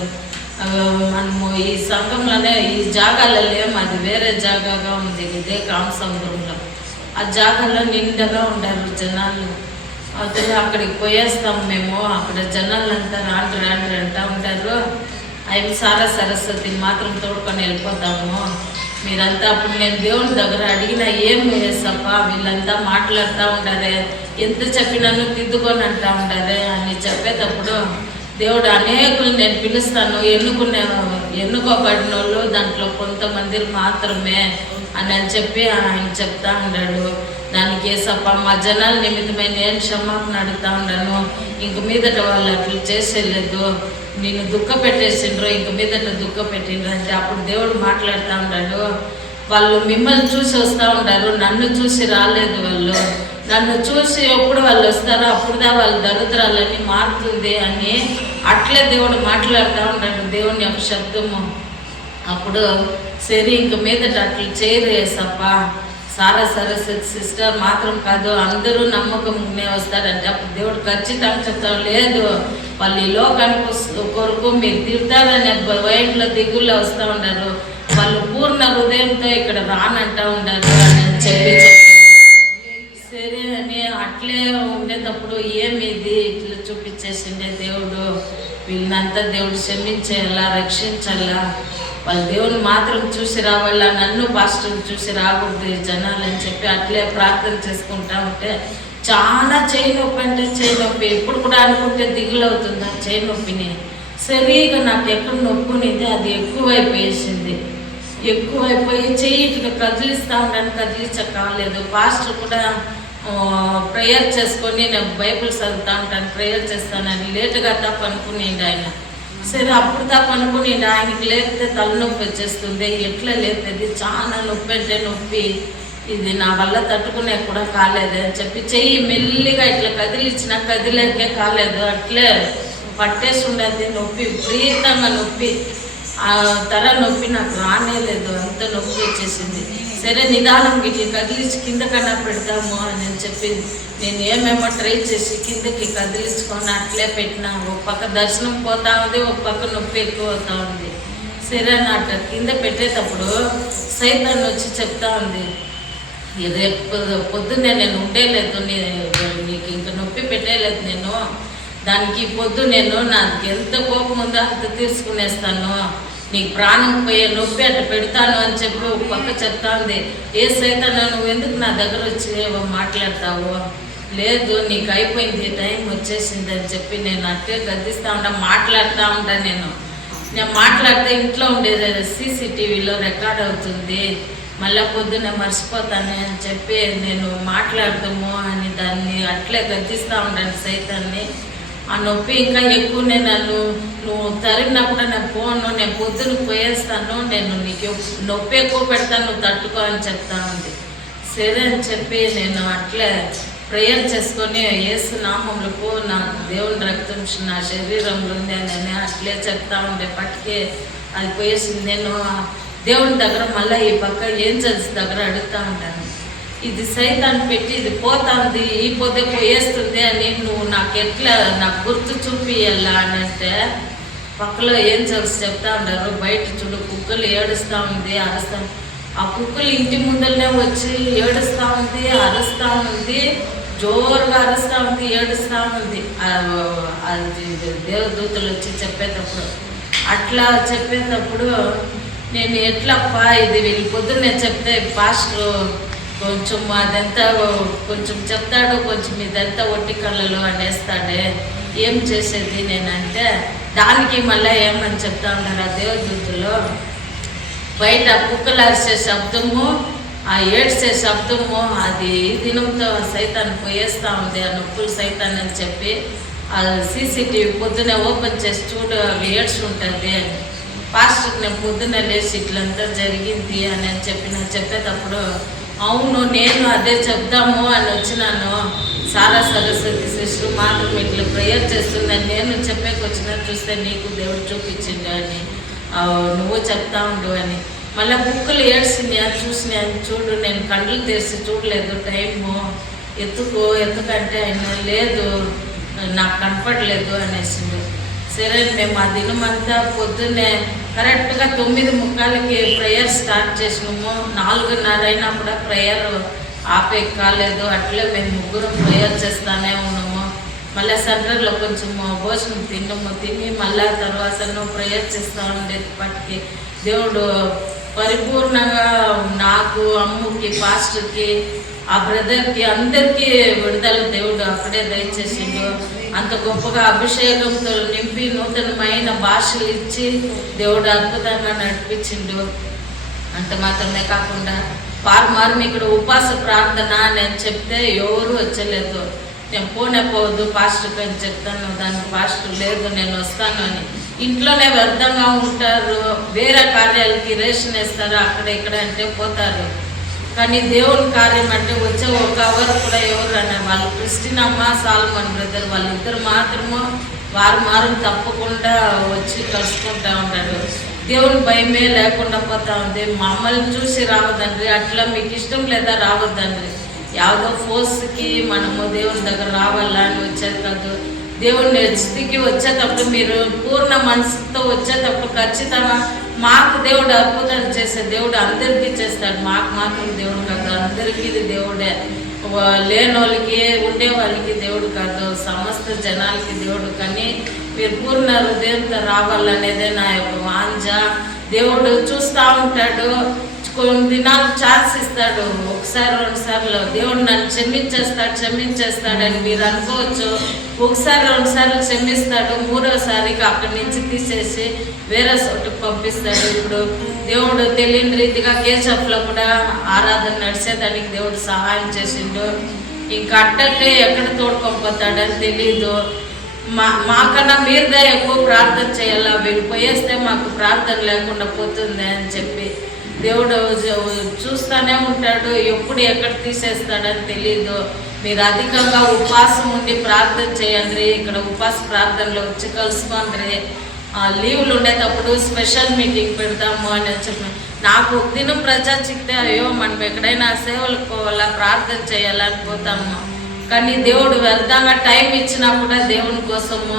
మనము ఈ సంఘంలోనే ఈ జాగాలలో అది వేరే జాగాగా ఉంది, ఇదే కామసముద్రంలో. ఆ జాగాలో నిండుగా ఉంటారు జనాలు. అతను అక్కడికి పోయేస్తాము మేము, అక్కడ జనాలంతా రాండ్రి అంటూ ఉంటారు. అవి సారా సరస్వతిని మాత్రం తోడుకొని వెళ్ళిపోతాము మీరంతా. అప్పుడు నేను దేవుని దగ్గర అడిగిన, ఏం వేసప్ప వీళ్ళంతా మాట్లాడుతూ ఉంటారే, ఎంత చెప్పినాను తిద్దుకొని అంటూ ఉంటారే అని చెప్పేటప్పుడు దేవుడు అనేకులు నేను పిలుస్తాను, ఎన్నుకోబడిన వాళ్ళు దాంట్లో కొంతమంది మాత్రమే అని చెప్పి ఆయన చెప్తా ఉన్నాడు. దానికి ఏసప్ప మా జనాల నిమిత్తమై నేను క్షమాపణ అడుగుతా ఉన్నాను, ఇంక మీదట వాళ్ళు అట్లా చేసేలేదు, నేను దుఃఖ పెట్టేసిండ్రు, ఇంక మీదట దుఃఖ పెట్టిండ్రు అంటే అప్పుడు దేవుడు మాట్లాడుతూ ఉన్నాడు, వాళ్ళు మిమ్మల్ని చూసి వస్తూ ఉంటారు, నన్ను చూసి రాలేదు. వాళ్ళు నన్ను చూసి ఎప్పుడు వాళ్ళు వస్తారో అప్పుడుదా వాళ్ళ దరిద్రాలన్నీ మారుతుంది అని అట్లే దేవుడు మాట్లాడుతూ ఉన్నాడు, దేవుని యొక్క శబ్దము. అప్పుడు సరే ఇంక మీదట అట్లా చేయరేసప్ప, సారా సరస్వతి సిస్టర్ మాత్రం కాదు అందరూ నమ్మకంగానే వస్తారంటే అప్పుడు దేవుడు ఖచ్చితంగా చెప్తాం, లేదు వాళ్ళు ఈ లోకానికి కొరకు మీరు తిడతారనే వైంట్లో దిగుల్లో వస్తూ ఉన్నారు, వాళ్ళు పూర్ణ హృదయంతో ఇక్కడ రానంటా ఉన్నారు అని చెప్పి సరే అని అట్లే ఉండేటప్పుడు ఏమిది ఇట్లా చూపించేసిండే దేవుడు, వీళ్ళనంతా దేవుడు క్షమించేయాలా, రక్షించాలా, వాళ్ళ దేవుని మాత్రం చూసి రావాలా, నన్ను పాస్టర్ని చూసి రాకూడదు జనాలు అని చెప్పి అట్లే ప్రార్థన చేసుకుంటా ఉంటే చాలా చేయి నొప్పి అంటే చేయి నొప్పి, ఎప్పుడు కూడా అనుకుంటే దిగులు అవుతుంది ఆ చేయి నొప్పిని. సరిగా నాకు ఎక్కడ నొప్పి ఉన్నది అది ఎక్కువైపోయేసింది, ఎక్కువైపోయి చెయ్యి ఇట్లా కదిలిస్తూ ఉండడానికి కదిలించ కాలేదు. పాస్టర్ కూడా ప్రేయర్ చేసుకొని నేను బైబిల్ చదువుతా ఉంటాను, ప్రేయర్ చేస్తానని లేటుగా తప్ప అనుకునేది ఆయన. సరే అప్పుడు తప్ప అనుకునేది, ఆయనకి లేపితే తలనొప్పి వచ్చేస్తుంది, ఎట్లా లేపుతుంది, చాలా నొప్పి అంటే నొప్పి, ఇది నా వల్ల తట్టుకునే కూడా కాలేదు అని చెప్పి చెయ్యి మెల్లిగా ఇట్లా కదిలించినా కదిలేకే కాలేదు, అట్లే పట్టేసి ఉండేది నొప్పి, విపరీతంగా నొప్పి, ఆ తల నొప్పి నాకు రానేలేదు, అంత నొప్పి వచ్చేసింది. సరే నిదానం ఇట్లా కదిలించి కింద కన్నా పెడతాము అని చెప్పి నేను ఏమేమో ట్రై చేసి కిందకి కదిలించుకొని అట్లే పెట్టినా, ఒక పక్క దర్శనం పోతా ఉంది, ఒక పక్క నొప్పి ఎక్కువ అవుతా ఉంది. సరే అట్లా కింద పెట్టేటప్పుడు సైతాన్ని వచ్చి చెప్తా ఉంది, రేపు పొద్దున్నే నేను ఉండేలేదు, నీకు ఇంకా నొప్పి పెట్టేలేదు, నేను దానికి పొద్దు నేను నాకు ఎంత కోపం ఉందో అంత తీసుకునేస్తాను, నీకు ప్రాణం పోయే నొప్పి అట్లా పెడతాను అని చెప్పి ఒక పక్క చెప్తా ఉంది. ఏ సైతాను నువ్వు ఎందుకు నా దగ్గర వచ్చి మాట్లాడతావు, లేదు నీకు అయిపోయింది టైం వచ్చేసింది అని చెప్పి నేను అట్టే గద్దిస్తూ ఉంటా, మాట్లాడుతూ ఉంటాను. నేను మాట్లాడితే ఇంట్లో ఉండే సీసీటీవీలో రికార్డ్ అవుతుంది, మళ్ళీ పొద్దున్న మర్చిపోతాను అని చెప్పి నేను మాట్లాడదాము అని దాన్ని అట్లే గద్దిస్తూ ఉంటాను సైతాన్ని. ఆ నొప్పి ఇంకా ఎక్కువనే నువ్వు తరిగినప్పుడు నేను పోను, నేను పొద్దున పోయేస్తాను, నేను నీకు నొప్పి ఎక్కువ పెడతాను, నువ్వు తట్టుకో అని చెప్తా ఉంది. సరే అని చెప్పి నేను అట్లే ప్రేయర్ చేసుకొని యేసు నామములో పో, నా దేవుని రక్తం నా శరీరంలో ఉంది అని అట్లే చెప్తా ఉండేపటికి అది పోయేసింది. నేను దేవుని దగ్గర మళ్ళీ ఈ పక్క ఏంజల్స్ దగ్గర అడుగుతూ ఉంటాను, ఇది సైతాన్ని పెట్టి ఇది పోతుంది, ఈ పొద్దు పోయేస్తుంది అని నువ్వు నాకు గుర్తు చూపియాలా అని అంటే పక్కలో ఏంజల్స్ చెప్తా ఉంటారు, బయట చూడు కుక్కలు ఏడుస్తూ ఉంది, అరుస్తా. ఆ కుక్కలు ఇంటి ముందరనే వచ్చి ఏడుస్తూ ఉంది, అరుస్తూ ఉంది, జోరుగా అరుస్తూ ఉంది, ఏడుస్తూ ఉంది. అది దేవదూతలు వచ్చి చెప్పేటప్పుడు అట్లా చెప్పేటప్పుడు నేను ఎట్లప్పా ఇది వీళ్ళు పొద్దున్నే చెప్తే పాస్టర్ కొంచెం అదంతా కొంచెం చెప్తాడు, కొంచెం ఇదంతా ఒట్టి కళ్ళలో అనేస్తాడే, ఏం చేసేది నేనంటే దానికి మళ్ళీ ఏమని చెప్తా ఉన్నారు ఆ దేవదూతలో, బయట కుక్కలు అరిసే శబ్దము, ఆ ఏడ్చే శబ్దము అది దినంతో సైతాన్ని పోయేస్తూ ఉంది, ఆ నొప్పులు సైతాన్ని అని చెప్పి ఆ సీసీటీవీ పొద్దున్నే ఓపెన్ చేసి చూడు అవి ఏడ్చుంటుంది అని. పాస్టర్కి నేను పొద్దున్నే లేచి ఇట్లంతా జరిగింది అని చెప్పేటప్పుడు అవును నేను అదే చెప్దాము అని వచ్చినాను, సారా సరస్వతి సిస్టర్ మాత్రం ఇట్లా ప్రేయర్ చేస్తుందని నేను చెప్పేకి వచ్చిన చూస్తే నీకు దేవుడు చూపించిండు అని నువ్వు చెప్తా ఉండు అని. మళ్ళీ కుక్కలు ఏడ్చింది అది చూసినా చూడు నేను కళ్ళు తెరిచి చూడలేదు, టైము ఎత్తుకంటే ఆయన లేదు నాకు కనపడలేదు అనేసిండు. సరే మేము ఆ దినమంతా పొద్దున్నే కరెక్ట్గా 9:45కి ప్రేయర్ స్టార్ట్ చేసినాము. 4:30 అయినా కూడా ప్రేయర్ ఆపే కాలేదు. అట్లే మేము ముగ్గురం ప్రేయర్ చేస్తూనే ఉన్నాము. మళ్ళీ సెంటర్లో కొంచెం భోజనం తిని మళ్ళీ తర్వాత ప్రేయర్ చేస్తూ ఉండేటప్పటికి దేవుడు పరిపూర్ణంగా నాకు, అమ్ముకి, పాస్టర్కి, ఆ బ్రదర్కి అందరికీ విడుదల దేవుడు అక్కడే దయచేసిండు. అంత గొప్పగా అభిషేకంతో నింపి నూతనమైన భాషలు ఇచ్చి దేవుడు అద్భుతంగా నడిపించిండు. అంత మాత్రమే కాకుండా మారు ఇక్కడ ఉపాస ప్రార్థన నేను చెప్తే ఎవరు వచ్చలేదు. నేను పోవద్దు పాస్టర్కి అని చెప్తాను, దానికి పాస్టర్ లేదు నేను వస్తాను అని. ఇంట్లోనే వ్యర్థంగా ఉంటారు, వేరే కార్యాలకి రేషన్ వేస్తారు, అక్కడ ఇక్కడ అంటే పోతారు. కానీ దేవుని కార్యం అంటే వచ్చే 1 అవర్ కూడా ఎవరు అన్నారు. వాళ్ళు క్రిస్టిన్ అమ్మ, సాల్మన్ బ్రదర్ వాళ్ళిద్దరు మాత్రము వారం తప్పకుండా వచ్చి కలుసుకుంటూ ఉంటారు. దేవుని భయమే లేకుండా పోతా ఉంది. మమ్మల్ని చూసి రావద్దండ్రి, అట్లా మీకు ఇష్టం లేదా రావద్దండ్రి. ಯಾವುದೋ ఫోర్స్కి మనము దేవుని దగ్గర రావాలా అని వచ్చేది కాదు. దేవుని స్థితికి వచ్చేటప్పుడు మీరు పూర్ణ మనసుతో వచ్చేటప్పుడు ఖచ్చితంగా మాకు దేవుడు అద్భుతాలు చేసే దేవుడు అందరికీ చేస్తాడు. మాకు మాత్రం దేవుడు కాదు, అందరికీ ఇది దేవుడే. లేని వాళ్ళకి ఉండే వాళ్ళకి దేవుడు కాదు, సమస్త జనాలకి దేవుడు. కానీ మీరు పూర్ణ హృదయంతో రావాలనేదే నా యొక్క వాంఛ. దేవుడు చూస్తూ ఉంటాడు, కొన్ని దినాలు ఛాన్స్ ఇస్తాడు, 1-2 సార్లు దేవుడు నన్ను క్షమించేస్తాడని మీరు అనుకోవచ్చు. 1-2 సార్లు క్షమిస్తాడు, 3వసారికి అక్కడి నుంచి తీసేసి వేరే చోటుకు పంపిస్తాడు. ఇప్పుడు దేవుడు తెలియని రీతిగా కేశఫ్లో కూడా ఆరాధన నడిచేదానికి దేవుడు సహాయం చేసిండు. ఇంకా అట్టట్టే ఎక్కడ తోడుకోపోతాడని తెలీదు. మాకన్నా మీరుగా ఎక్కువ ప్రార్థన చేయాలా, వీళ్ళు పోయేస్తే మాకు ప్రార్థన లేకుండా పోతుంది అని చెప్పి దేవుడు చూస్తూనే ఉంటాడు. ఎప్పుడు ఎక్కడ తీసేస్తాడని తెలీదు. మీరు అధికంగా ఉపవాసం ఉండి ప్రార్థన చేయండి. ఇక్కడ ఉపవాస ప్రార్థనలో వచ్చి కలుసుకోండి. లీవ్లు ఉండేటప్పుడు స్పెషల్ మీటింగ్ పెడతాము అని చెప్పి నాకు ఒక దినం ప్రజా చిక్తే అయ్యో మనం ఎక్కడైనా సేవలకు పోవాలా, ప్రార్థన చేయాలని పోతాము. కానీ దేవుడు వ్యర్థంగా టైం ఇచ్చినా కూడా దేవుని కోసము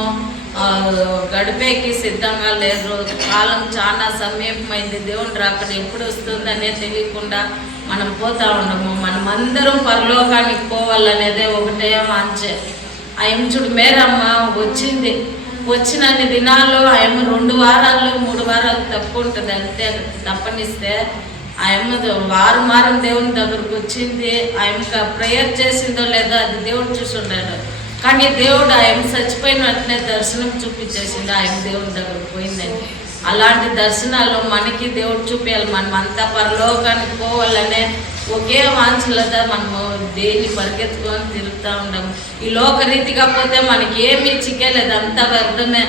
గడిపేకి సిద్ధంగా లేరు. కాలం చాలా సమీపమైంది. దేవుని రాకడ ఎప్పుడు వస్తుందనే తెలియకుండా మనం పోతా ఉండము. మనం అందరం పరలోకానికి పోవాలనేదే ఒకటే వాంఛే. ఆ ఎంచుడు మేరమ్మ వచ్చినన్ని దినాల్లో ఆయమ్మ 2 వారాలు 3 వారాలు తప్పు ఉంటుంది అంతే. తప్పనిస్తే ఆయమ్మ వారం దేవుని దగ్గరకు వచ్చింది. ఆయమ్మకి ప్రేయర్ చేసిందో లేదో అది దేవుడు చూసి ఉన్నాడు. కానీ దేవుడు ఆయన చచ్చిపోయిన వెంటనే దర్శనం చూపించేసిండు ఆయన దేవుని దగ్గరకు పోయిందని. అలాంటి దర్శనాలు మనకి దేవుడు చూపించాలి. మనం అంతా పరలోకానికి పోవాలనే ఒకే వాంఛలతో మనము దేన్ని పరిగెత్తుకొని తిరుగుతూ ఉండము. ఈ లోకరీతిగా పోతే మనకి ఏమీ చిక్కేలేదు, అంతా వ్యర్థమే.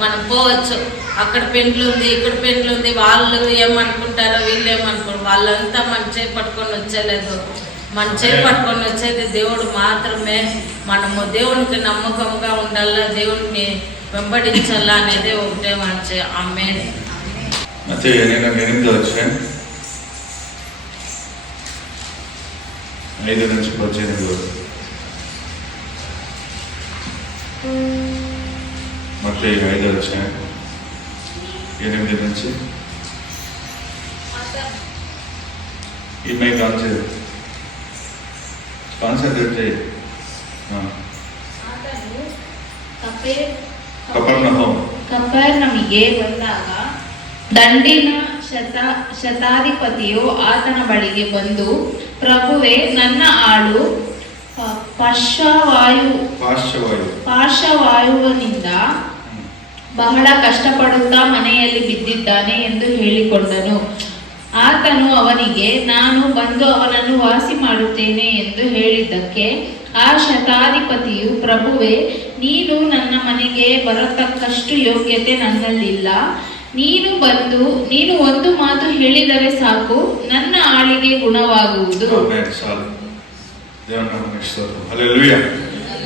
మనం పోవచ్చు, అక్కడ పెండ్లు ఉంది, ఇక్కడ పెండ్లు ఉంది, వాళ్ళు ఏమనుకుంటారో వీళ్ళు ఏమనుకుంటారు, వాళ్ళంతా మనం చేపట్టుకొని వచ్చేలేదు. మన చేపట్టుకొని వచ్చేది దేవుడు మాత్రమే. మనము దేవునికి నమ్మకంగా ఉండాలా, దేవుడిని వెంబడించాలా అనేది ఒకటే మంచి. ఆమేన్. మత్తయి 8వ అధ్యాయం 5 నుంచి 18 వరకు. మత్తయి 5వ అధ్యాయం 8 నుంచి ఈ మై కాన్సన్ట్రేట్ చేయి. ಕಪೆರ್ನೌಮಿಗೆ ಬಂದಾಗ ದಂಡಿನ ಶತಾಧಿಪತಿಯು ಆತನ ಬಳಿಗೆ ಬಂದು, ಪ್ರಭುವೇ, ನನ್ನ ಆಳು ಪಾರ್ಶ್ವವಾಯುವಿನಿಂದ ಬಹಳ ಕಷ್ಟಪಡುತ್ತಾ ಮನೆಯಲ್ಲಿ ಬಿದ್ದಿದ್ದಾನೆ ಎಂದು ಹೇಳಿಕೊಂಡನು. ಆತನು ಅವನಿಗೆ, ನಾನು ಬಂದು ಅವನನ್ನು ವಾಸಿ ಮಾಡುತ್ತೇನೆ ಎಂದು ಹೇಳಿದ್ದಕ್ಕೆ ಆ ಶತಾಧಿಪತಿಯು, ಪ್ರಭುವೇ, ನೀನು ನನ್ನ ಮನೆಗೆ ಬರತಕ್ಕಷ್ಟು ಯೋಗ್ಯತೆ ನನ್ನಲ್ಲಿಲ್ಲ. ನೀನು ಒಂದು ಮಾತು ಹೇಳಿದರೆ ಸಾಕು, ನನ್ನ ಆಳಿಗೆ ಗುಣವಾಗುವುದು.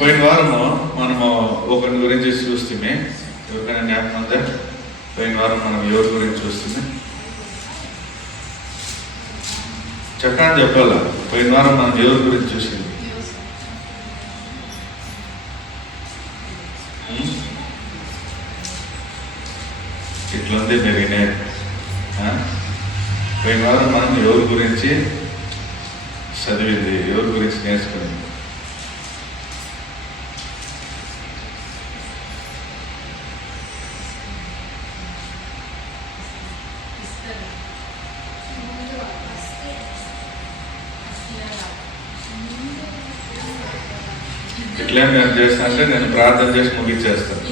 పోయిన వారము మనము ఒకరి గురించి చూస్తే, ఎవరికైనా జ్ఞాపకం ఉందా? పోయిన వారం మనం ఎవరి గురించి చూస్తుంది చెప్పండి, చెప్పాలా? పోయిన వారం మనం ఎవరి గురించి చూసింది? ఇట్లుంది మెరినే. పోయిన వారం మనం ఎవరి గురించి చదివింది, ఎవరి గురించి నేర్చుకుంది? ఇట్లా నేను చేస్తా అంటే నేను ప్రార్థన చేసి ముగించేస్తాను.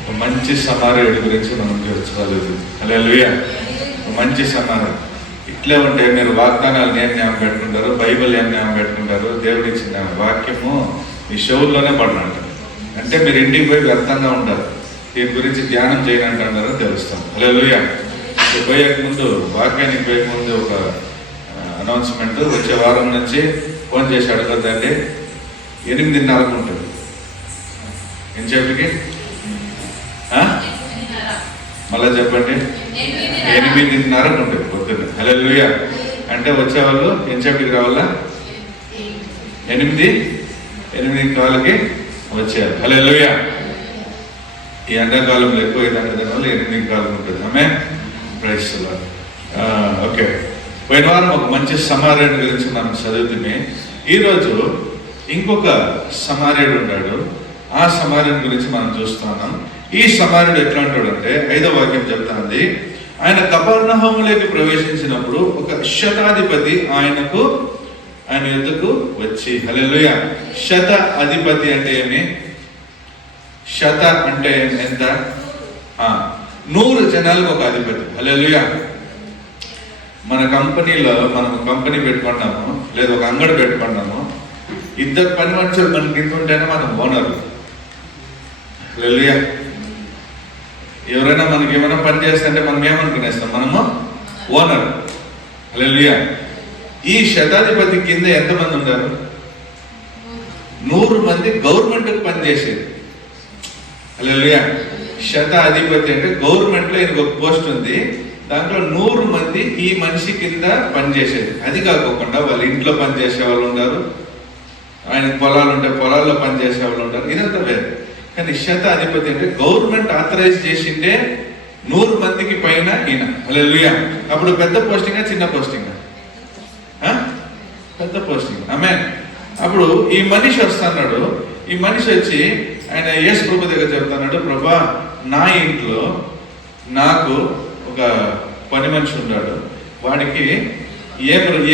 ఒక మంచి సమార్యుడి గురించి మనం చదువు. హల్లెలూయా. మంచి సమార్యుడు ఇట్లే ఉంటే మీరు వాగ్దానాలు ఏం జ్ఞాపకం పెట్టుకుంటారు, బైబిల్ ఏం జ్ఞాపకం పెట్టుకుంటారు, దేవుడు ఇచ్చిన వాక్యము మీ షోల్లోనే పడనంటారు. అంటే మీరు ఇంటికి పోయి వ్యర్థంగా ఉంటారు, దీని గురించి ధ్యానం చేయనంటారో తెలుస్తాం. హల్లెలూయా. పోయేక ముందు, వాక్యానికి పోయే ముందు ఒక అనౌన్స్మెంట్. వచ్చే వారం నుంచి ఫోన్ చేసి అడగద్దండి. 8:30 ఉంటుంది. ఎంతసేపటికి? మళ్ళా చెప్పండి. 8:30 ఉంటుంది పొద్దున్న. హల్లెలూయా. అంటే వచ్చేవాళ్ళు ఎంతసేపటికి రావాలా? 8:00 వచ్చేయాలి. హల్లెలూయా. ఈ ఎండాకాలంలో ఎక్కువ దాని వల్ల 8:00 ఉంటుంది. Amen. Praise the lord. Okay, పోయిన వారం ఒక మంచి సమార్యుడి గురించి మనం చదువుతుంది. ఈరోజు ఇంకొక సమార్యుడు ఉన్నాడు. ఆ సమార్యుడి గురించి మనం చూస్తున్నాం. ఈ సమార్యుడు ఎట్లా అంటాడంటే, 5వ వాక్యం చెప్తాంది, ఆయన కపెర్నహూములోకి ప్రవేశించినప్పుడు ఒక శతాధిపతి ఆయన యుద్ధకు వచ్చి. హల్లెలూయా. శత అధిపతి అంటే ఏమి? శత అంటే ఎంత? 100 జనాలకు ఒక అధిపతి. హల్లెలూయా. మన కంపెనీలో మనం కంపెనీ పెట్టుకున్నాము, లేదా ఒక అంగడి పెట్టుకున్నాము, 2 పని మనుషులు మనకి కింద ఉంటేనే మనం ఓనరు. హల్లెలూయా. ఎవరైనా మనకి ఏమైనా పని చేస్తే మనం ఏమనుకునేస్తాం? మనము ఓనర్. హల్లెలూయా. ఈ శతాధిపతి కింద ఎంతమంది ఉన్నారు? 100 మంది గవర్నమెంట్కి పనిచేసేది. హల్లెలూయా. శతాధిపతి అంటే గవర్నమెంట్ లో ఈయనకు ఒక పోస్ట్ ఉంది, దాంట్లో 100 మంది ఈ మనిషి కింద పనిచేసేది. అది కాకుండా వాళ్ళ ఇంట్లో పనిచేసే వాళ్ళు ఉంటారు, ఆయన పొలాలు ఉంటే పొలాల్లో పనిచేసే వాళ్ళు ఉంటారు. ఇదంతా వేరు. కానీ శతాధిపతి అంటే గవర్నమెంట్ ఆథరైజ్ చేసిండే 100 మందికి పైన ఈయన. హల్లెలూయా. అప్పుడు పెద్ద పోస్టింగా చిన్న పోస్టింగా? పెద్ద పోస్టింగ్. ఆమేన్. అప్పుడు ఈ మనిషి వస్తున్నాడు. ఈ మనిషి వచ్చి ఆయన యేసు ప్రభు దగ్గర చెప్తున్నాడు, ప్రభా, నా ఇంట్లో నాకు ఒక పని మనిషి ఉన్నాడు, వాడికి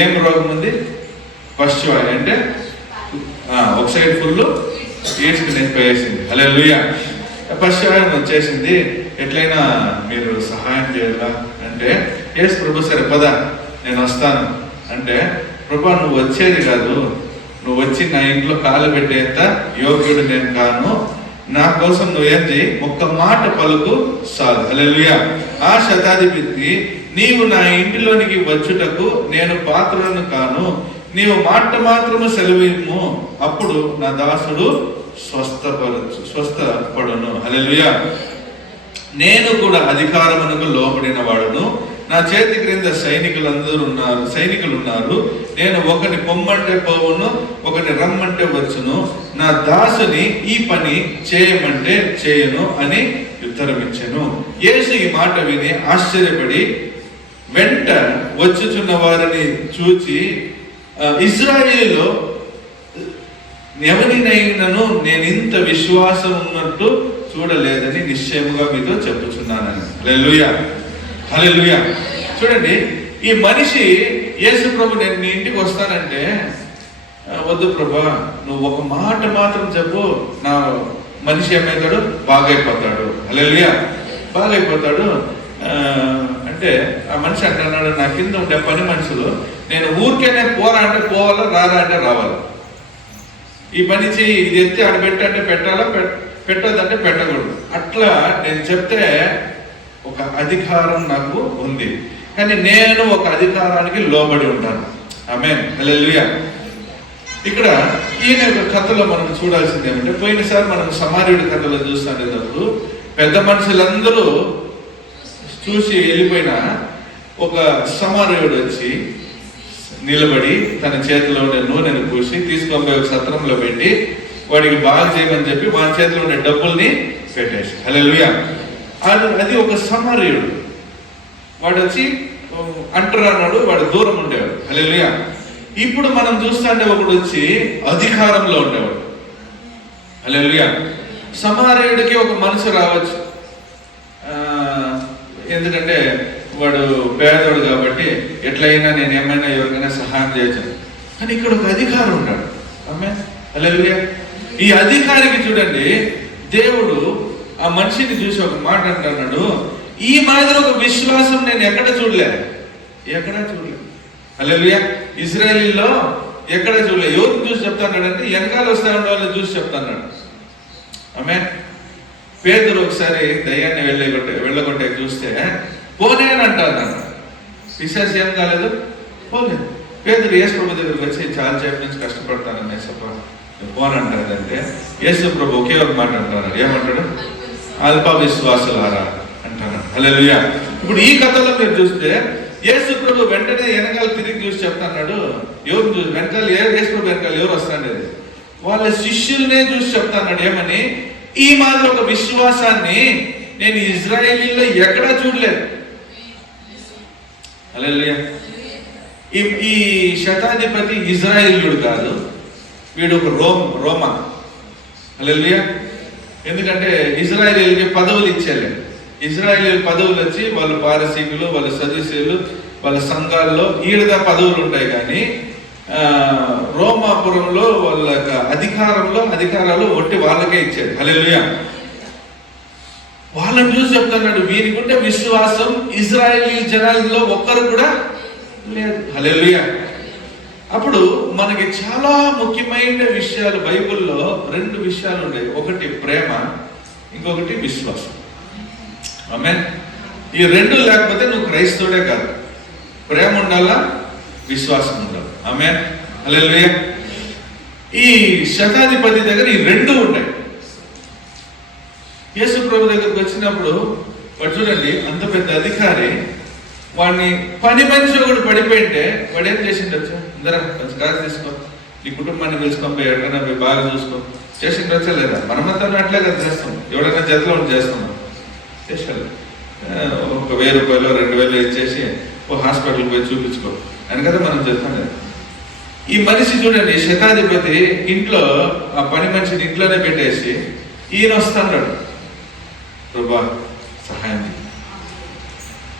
ఏం రోగం ఉంది? పశ్చివాయు అంటే ఒక సైడ్ ఫుల్ ఏడ్స్కి నింపేసింది. హల్లెలూయా. పశ్చివాయం వచ్చేసింది, ఎట్లయినా మీరు సహాయం చేయాలా అంటే, యేసు ప్రభు, సరే పద నేను వస్తాను అంటే, ప్రభా నువ్వు వచ్చేది కాదు, నువ్వు వచ్చి నా ఇంట్లో కాలు పెట్టేంత యోగ్యుడు నేను కాను, నా కోసం నువ్వేం చేయి, ఒక్క మాట పలుకు చాలు. హల్లెలూయా. ఆ శతాధిపతి, నీవు నా ఇంటిలోనికి వచ్చుటకు నేను పాత్రను కాను, నీవు మాట మాత్రము సెలవిమ్ము, అప్పుడు నా దాసుడు స్వస్థపడును. హల్లెలూయా. నేను కూడా అధికారమునకు లోబడిన వాడును, నా చేతి క్రింద సైనికులు ఉన్నారు. నేను ఒకటి పొమ్మంటే పోవును, ఒకటి రమ్మంటే వచ్చును, నా దాసుని ఈ పని చేయమంటే చేయను అని ఉత్తరమిచ్చెను. యేసు ఈ మాట విని ఆశ్చర్యపడి వెంట వచ్చుచున్న వారిని చూచి, ఇశ్రాయేలులో ఎవరినైనాను నేను ఇంత విశ్వాసం ఉన్నట్టు చూడలేదని నిశ్చయముగా మీతో చెప్పుచున్నానని. హల్లెలూయా, హల్లెలూయా. చూడండి, ఈ మనిషి యేసు ప్రభు నేను నీ ఇంటికి వస్తానంటే, వద్దు ప్రభా, నువ్వు ఒక మాట మాత్రం చెప్పు, నా మనిషి ఏమవుతాడు, బాగైపోతాడు. హల్లెలూయా, బాగైపోతాడు అంటే ఆ మనిషి అంటున్నాడు, నా కింద ఉండే పని మనుషులు నేను ఊరికేనే పోరా అంటే పోవాలా, రారా అంటే రావాలి. ఈ పని చెయ్యి, ఇది ఎత్తి ఆడ పెట్టంటే పెట్టాలా, పెట్టొద్దంటే పెట్టకూడదు. అట్లా నేను చెప్తే ఒక అధికారం నాకు ఉంది, కానీ నేను ఒక అధికారానికి లోబడి ఉంటాను. ఆమేన్, హల్లెలూయా. ఇక్కడ ఈయన కథలో మనం చూడాల్సింది ఏమంటే, పోయినసారి మనం సమార్యుడి కథలో చూస్తున్నప్పుడు పెద్ద మనుషులందరూ చూసి వెళ్ళిపోయిన ఒక సమార్యుడు వచ్చి నిలబడి తన చేతిలో ఉండే నూనెను పూసి తీసుకొని ఒక సత్రంలో పెట్టి వాడికి బాగా చేయమని చెప్పి వాడి చేతిలో ఉండే డబ్బుల్ని పెట్టేసి. హల్లెలూయా. అది ఒక సమార్యుడు. వాడు వచ్చి అంటరాన్నాడు, వాడు దూరం ఉండేవాడు. హల్లెలూయా. ఇప్పుడు మనం చూస్తుంటే ఒకడు వచ్చి అధికారంలో ఉండేవాడు. హల్లెలూయా. సమార్యుడికి ఒక మనసు రావచ్చు, ఎందుకంటే వాడు పేదోడు కాబట్టి ఎట్లయినా నేను ఏమైనా ఎవరికైనా సహాయం చేయొచ్చు. కానీ ఇక్కడ ఒక అధికారం ఉన్నాడు. ఆమేన్, హల్లెలూయా. ఈ అధికారికి చూడండి, దేవుడు ఆ మనిషిని చూసి ఒక మాట అంటున్నాడు, ఈ మాదిరి ఒక విశ్వాసం నేను ఎక్కడ చూడలేదు. హల్లెలూయా. ఇశ్రాయేలీలో ఎక్కడ చూడలేదు. ఎవరిని చూసి చెప్తాన్నాడంటే, వెనకాల వస్తా ఉండే వాళ్ళని చూసి చెప్తాన్నాడు. ఆమేన్. పేదరు ఒకసారి దయ్యాన్ని వెళ్ళగొట్టే చూస్తే పోనే అని అంటారు. పిశాచి ఏం కాలేదు, పోలేదు. పేదరు యేసు ప్రభు దగ్గరికి వచ్చి చాలా సేపు నుంచి కష్టపడతానని పోనంటాడంటే, యేసు ప్రభు ఒకే ఒక మాట అంటున్నాడు. ఏమంటాడు? అల్ప విశ్వాసులారా అంటున్నాడు. హల్లెలూయా. ఇప్పుడు ఈ కథలో మీరు చూస్తే యేసు ప్రభు వెంటనే వెనకాల తిరిగి చూసి చెప్తున్నాడు. ఎవరు చూసి వెనకాల, యేసు ప్రభు వెనకాల ఎవరు వస్తాండేది? వాళ్ళ శిష్యులనే చూసి చెప్తాన్నాడు. ఏమని? ఈ మాదిరి ఒక విశ్వాసాన్ని నేను ఇజ్రాయేలీలో ఎక్కడా చూడలేదు. హల్లెలూయా. ఈ శతాధిపతి ఇజ్రాయేలీయుడు కాదు, వీడు ఒక రోమా. హల్లెలూయా. ఎందుకంటే ఇజ్రాయేలీలకి పదవులు ఇచ్చేలే. ఇజ్రాయేలీల పదవులు వచ్చి వాళ్ళు పారసీకులు, వాళ్ళ సదుసేయులు, వాళ్ళ సంఘాల్లో ఈడగా పదవులు ఉంటాయి. కానీ రోమాపురంలో వాళ్ళ అధికారాలు ఒట్టి వాళ్ళకే ఇచ్చాడు. హల్లెలూయా. వాళ్ళని చూసి చెప్తున్నాడు, వీరికుంటే విశ్వాసం ఇజ్రాయేలీ జనాల్లో ఒక్కరు కూడా లేదు. హల్లెలూయా. అప్పుడు మనకి చాలా ముఖ్యమైన విషయాలు బైబిల్లో 2 విషయాలు ఉన్నాయి. ఒకటి ప్రేమ, ఇంకొకటి విశ్వాసం. ఆమేన్. ఈ 2 లేకపోతే నువ్వు క్రైస్తవుడే కాదు. ప్రేమ ఉండాలా, విశ్వాసం ఉండాలి. ఆమేన్, హల్లెలూయా. ఈ శతాధిపతి దగ్గర ఈ 2 ఉన్నాయి. యేసు ప్రభు దగ్గరకు వచ్చినప్పుడు వాడు చూడండి, అంత పెద్ద అధికారి, వాడిని పని మనిషి ఒకటి పడిపోయింటే వాడు ఏం చేసిండొచ్చు? అందరూ కొంచెం కాదు తీసుకో, నీ కుటుంబాన్ని పిలుచుకొని ఎక్కడైనా పోయి బాగా చూసుకో చేసిండొచ్చా లేదా? మనమంతా అట్లే కదా చేస్తాం. ఎవడైనా జతలో చేస్తున్నాం, చేసాడు. ఒక 1000 రూపాయలు 2000 ఇచ్చేసి ఓ హాస్పిటల్కి పోయి చూపించుకో అని కదా మనం చెప్తాం కదా. ఈ మనిషి చూడండి, శతాధిపతి ఇంట్లో ఆ పని మనిషిని ఇంట్లోనే పెట్టేసి ఈయన వస్తున్నాడు, ప్రభా సహాయం.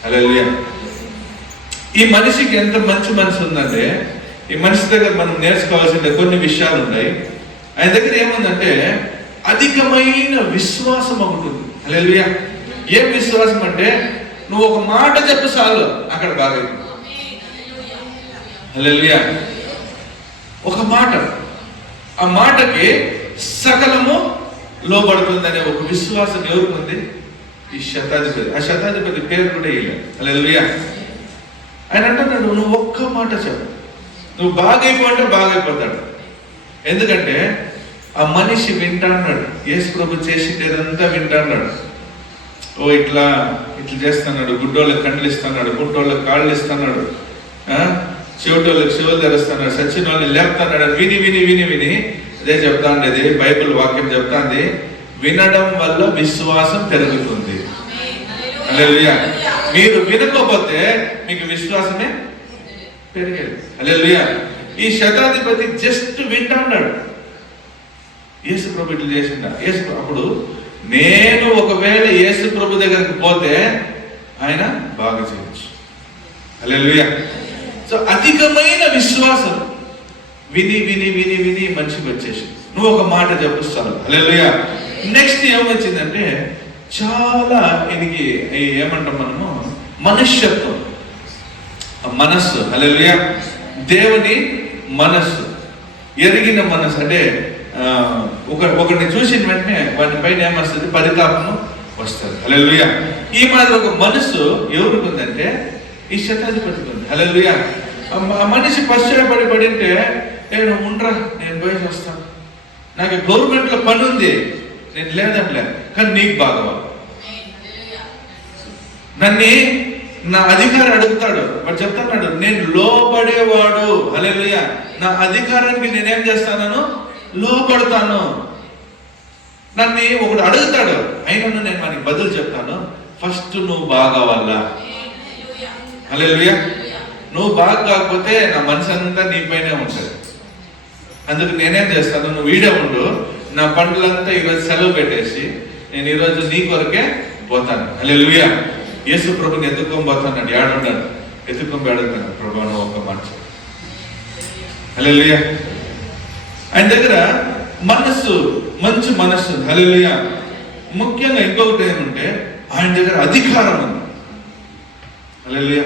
హల్లెలూయా. ఈ మనిషికి ఎంత మంచి మనసు ఉందంటే, ఈ మనిషి దగ్గర మనం నేర్చుకోవాల్సిన కొన్ని విషయాలు ఉన్నాయి. ఆయన దగ్గర ఏముందంటే అధికమైన విశ్వాసం ఒకటి ఉంది. హల్లెలూయా. ఏం విశ్వాసం అంటే, నువ్వు ఒక మాట చెప్పు చాలు, అక్కడ బాగా. హల్లెలూయా. ఒక మాట ఆ మాటకి సకలము లోబడుతుందనే ఒక విశ్వాసం ఎవరికి ఉంది? ఈ శతాధిపతి. ఆ శతాధిపతి పేరు కూడా ఇలా. హల్లెలూయా. ఆయన అంటున్నాడు, నువ్వు ఒక్క మాట చెప్పు, నువ్వు బాగైపోతే బాగైపోతాడు. ఎందుకంటే ఆ మనిషి వింటాన్నాడు, యేసు ప్రభు చేసిందేదంతా వింటాన్నాడు. ఓ ఇట్లా చేస్తున్నాడు, గుడ్డోళ్ళకి కండ్లు ఇస్తున్నాడు, గుడ్డోళ్ళకి కాళ్ళు ఇస్తున్నాడు, చెవిటోళ్ళకి చెవులు తెరుస్తున్నాడు, సచిన వాళ్ళని లేపుతున్నాడు. విని విని విని విని అదే చెప్తా ఉండేది బైబిల్ వాక్యం చెప్తాంది, వినడం వల్ల విశ్వాసం పెరుగుతుంది. హల్లెలూయా. మీరు వినకపోతే మీకు విశ్వాసమే పెరిగేది. హల్లెలూయా. ఈ శతాధిపతి జస్ట్ వింటాన్నాడు. యేసు ప్రభు ఇట్లా చేసిండ. అప్పుడు నేను ఒకవేళ యేసు ప్రభు దగ్గరికి పోతే ఆయన బాగా చేయొచ్చు. హల్లెలూయా. సో అధికమైన విశ్వాసం విని విని విని విని మనిషికి వచ్చేసి నువ్వు ఒక మాట చెప్పు చాలు. హల్లెలూయా. నెక్స్ట్ ఏమొచ్చిందంటే చాలా ఇది ఏమంటాం మనము, మనుష్యత్వం, మనస్సు. హల్లెలూయా. దేవుని మనస్సు, ఎరిగిన మనస్సు. అంటే ఒకరిని చూసిన వెంటనే వాటి పైన ఏమొస్తుంది? పరితాపము వస్తుంది. హల్లెలూయా. ఈ మాదిరి ఒక మనస్సు ఎవరికి ఉందంటే ఈ శతాధిపతికి ఉంది. హల్లెలూయా. ఆ మనిషి పశ్చాత్తాపడి నేను ఉండరా, నేను పోయి వస్తాను, నాకు గవర్నమెంట్లో పని ఉంది, నేను లేదంటే కానీ నీకు బాగా నన్ను నా అధికారి అడుగుతాడు, వాడు చెప్తాడు నేను లోబడేవాడు. హల్లెలూయా. నా అధికారానికి నేనేం చేస్తాను? లోబడతాను. నన్ను ఒకడు అడుగుతాడు, అయినా నేను మనకి బదులు చెప్తాను, ఫస్ట్ నువ్వు బాగా వల్ల. హల్లెలూయా. నువ్వు బాగా కాకపోతే నా మనసు అంతా నీపైనే ఉంటుంది. అందుకు నేనేం చేస్తాను, నువ్వు వీడే ఉండు, నా పండ్లంతా ఈరోజు సెలవు పెట్టేసి నేను ఈరోజు నీ కొరకే పోతాను. హల్లెలూయా. యేసు ప్రభుని ఎత్తుకొని పోతాను, ఏడున్నాడు, ఎత్తుకొని అడుగుతాను, ప్రభు నువ్వు ఒక్క మాట. హల్లెలూయా. ఆయన దగ్గర మనస్సు, మంచి మనస్సు. హల్లెలూయా. ముఖ్యంగా ఇంకొకటి ఏమంటే ఆయన దగ్గర అధికారం ఉంది. హల్లెలూయా.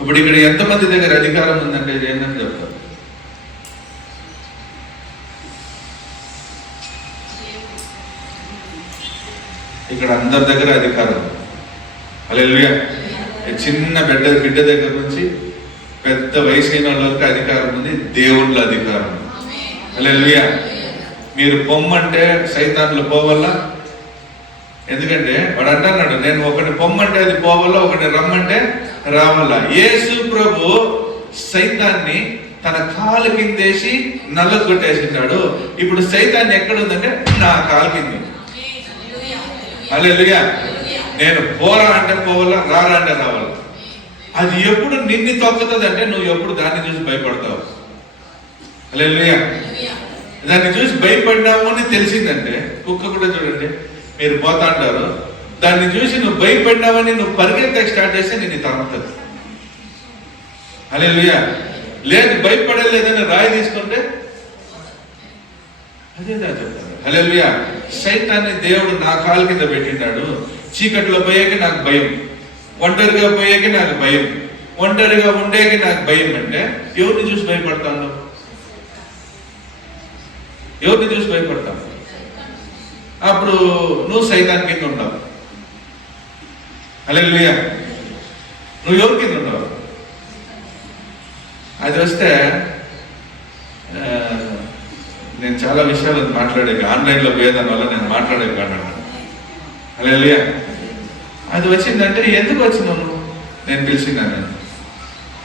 ఇప్పుడు ఇక్కడ ఎంతమంది దగ్గర అధికారం ఉందంటే ఏంటని చెప్తారు? ఇక్కడ అందరి దగ్గర అధికారం. హల్లెలూయా. చిన్న బిడ్డ దగ్గర నుంచి పెద్ద వయసు అయిన వాళ్ళకి అధికారం ఉంది, దేవుళ్ళ అధికారం. హల్లెలూయా. మీరు పొమ్మంటే సైతాన్లు పోవాలా. ఎందుకంటే వాడు అంటున్నాడు, నేను ఒకటి పొమ్మంటే అది పోవాలా, ఒకటి రమ్మంటే రావాలా. యేసు ప్రభు సైతాన్ని తన కాలు కిందేసి నల్లగొట్టేసింటాడు. ఇప్పుడు సైతాన్ని ఎక్కడుందంటే నా కాలు కింద. హల్లెలూయా. నేను పోరా అంటే పోవాలా, రారా అంటే రావాలా. అది ఎప్పుడు నిన్ను తొక్కుతుంది అంటే నువ్వు ఎప్పుడు దాన్ని చూసి భయపడతావు. హల్లెలూయా. దాన్ని చూసి భయపడ్డాము అని తెలిసిందంటే, కుక్క కూడా చూడండి, మీరు పోతా అంటారు, దాన్ని చూసి నువ్వు భయపడ్డావని నువ్వు పరిగెత్తకి స్టార్ట్ చేస్తే నేను తరుముతుంది. హల్లెలూయా. లేదు భయపడలేదని రాయి తీసుకుంటే అదే చెప్తాను. హల్లెలూయా. సైతాన్ని దేవుడు నా కాలు కింద పెట్టింటాడు. చీకట్లో పోయేకి నాకు భయం, ఒంటరిగా పోయేకి నాకు భయం, ఒంటరిగా ఉండేకి నాకు భయం అంటే ఎవరిని చూసి భయపడతాను? ఎవరిని చూసి భయపడతావు? అప్పుడు నువ్వు సైతాన్ కింద ఉండవు. హల్లెలూయా. నువ్వు ఎవరి కింద ఉండవు? అది వస్తే నేను చాలా విషయాలు మాట్లాడే ఆన్లైన్లో పోయేదాని వల్ల నేను మాట్లాడే కాదు. హల్లెలూయా. అది వచ్చిందంటే ఎందుకు వచ్చినావు నువ్వు? నేను పిలిచినాను.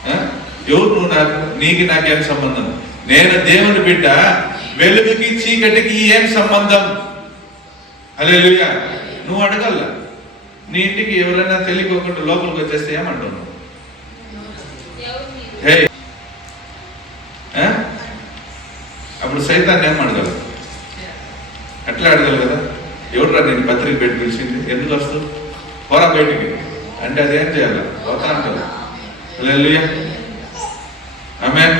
నేను ఎవరు నువ్వు? నీకు నాకేం సంబంధం? నేను దేవుని బిడ్డ. వెలుగుకి చీకటికి ఏం సంబంధం? హల్లెలూయా. నువ్వు అడగల్లా. నీ ఇంటికి ఎవరైనా తెలియకోకుండా లోపలికి వచ్చేస్తే ఏమంటావు? హే, అప్పుడు సైతాన్ని ఏం అడగలరు? ఎట్లా అడగలు కదా? ఎవరురా నేను పత్రిక పెట్టి పిలిచింది, ఎందుకు వస్తూ పోరా బయటికి అంటే అదేం చేయాలి? పోతా అంటారు. హల్లెలూయా. ఆమేన్.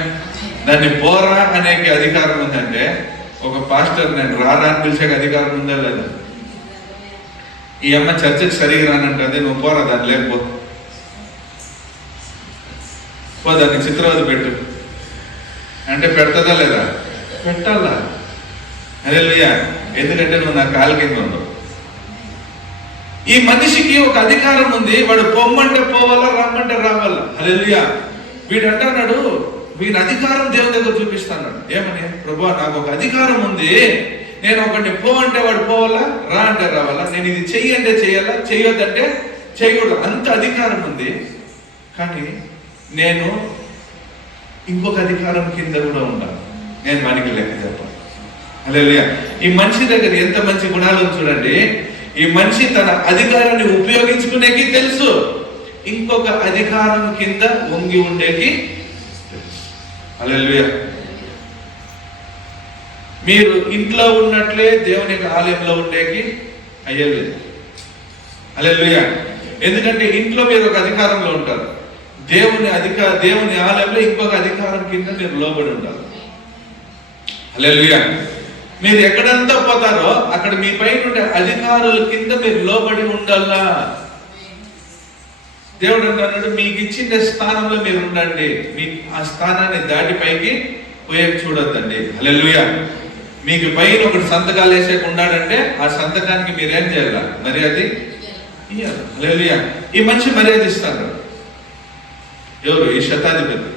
దాన్ని పోరా అనేక అధికారం ఉందంటే ఒక పాస్టర్ నేను రారా అని పిలిచే అధికారం ఉందా లేదా? ఈ అమ్మ చర్చకి సరిగా రానంటే నువ్వు పోరా, దాన్ని లేకపోతే పో, దాన్ని చిత్రవద పెట్టు అంటే పెడతదా లేదా? పెట్టాలా? హల్లెలూయా. ఎందుకంటే నువ్వు నా కాలు కింద ఉన్నావు. ఈ మనిషికి ఒక అధికారం ఉంది. వాడు పొమ్మంటే పోవాలా, రమ్మంటే రావాలా. హల్లెలూయా. వీడు అంటున్నాడు, వీడి అధికారం దేవుని దగ్గర చూపిస్తాడు. ఏమని? ప్రభువా, నాకు ఒక అధికారం ఉంది. నేను ఒకడిని పో అంటే వాడు పోవాలా, రా అంటే రావాలా, నేను ఇది చెయ్యి అంటే చెయ్యాలా, చెయ్యొద్దంటే చేయకూడదు. అంత అధికారం ఉంది. కానీ నేను ఇంకొక అధికారం కింద కూడా ఉండాలి. నేను వానికి లెక్క చెప్పాలి. హల్లెలూయా. ఈ మనిషి దగ్గర ఎంత మంచి గుణాలు చూడండి. ఈ మనిషి తన అధికారాన్ని ఉపయోగించుకునేకి తెలుసు, ఇంకొక అధికారం కింద వంగి ఉండేకి తెలుసు. హల్లెలూయా. మీరు ఇంట్లో ఉన్నట్లే దేవుని ఆలయంలో ఉండేకి అయ్యలేదు. హల్లెలూయా. ఎందుకంటే ఇంట్లో మీరు ఒక అధికారంలో ఉంటారు, దేవుని ఆలయంలో ఇంకొక అధికారం కింద మీరు లోబడి ఉండాలి. హల్లెలూయా. మీరు ఎక్కడంతా పోతారో అక్కడ మీ పైన ఉండే అధికారుల కింద మీరు లోబడి ఉండాలా. దేవుడు అంటున్నాడు, మీకు ఇచ్చిన స్థానంలో మీరు ఉండండి, మీ ఆ స్థానాన్ని దాటి పైకి పోయే చూడొద్దండి. హల్లెలూయా. మీకు పైన ఒకటి సంతకాలు వేసేకి ఉన్నాడంటే ఆ సంతకానికి మీరేం చేయాలి? మర్యాద ఇయ్యాలి. హల్లెలూయా. ఈ మనిషి మర్యాద ఇస్తాడు. ఎవరు? ఈ శతాధిపతి.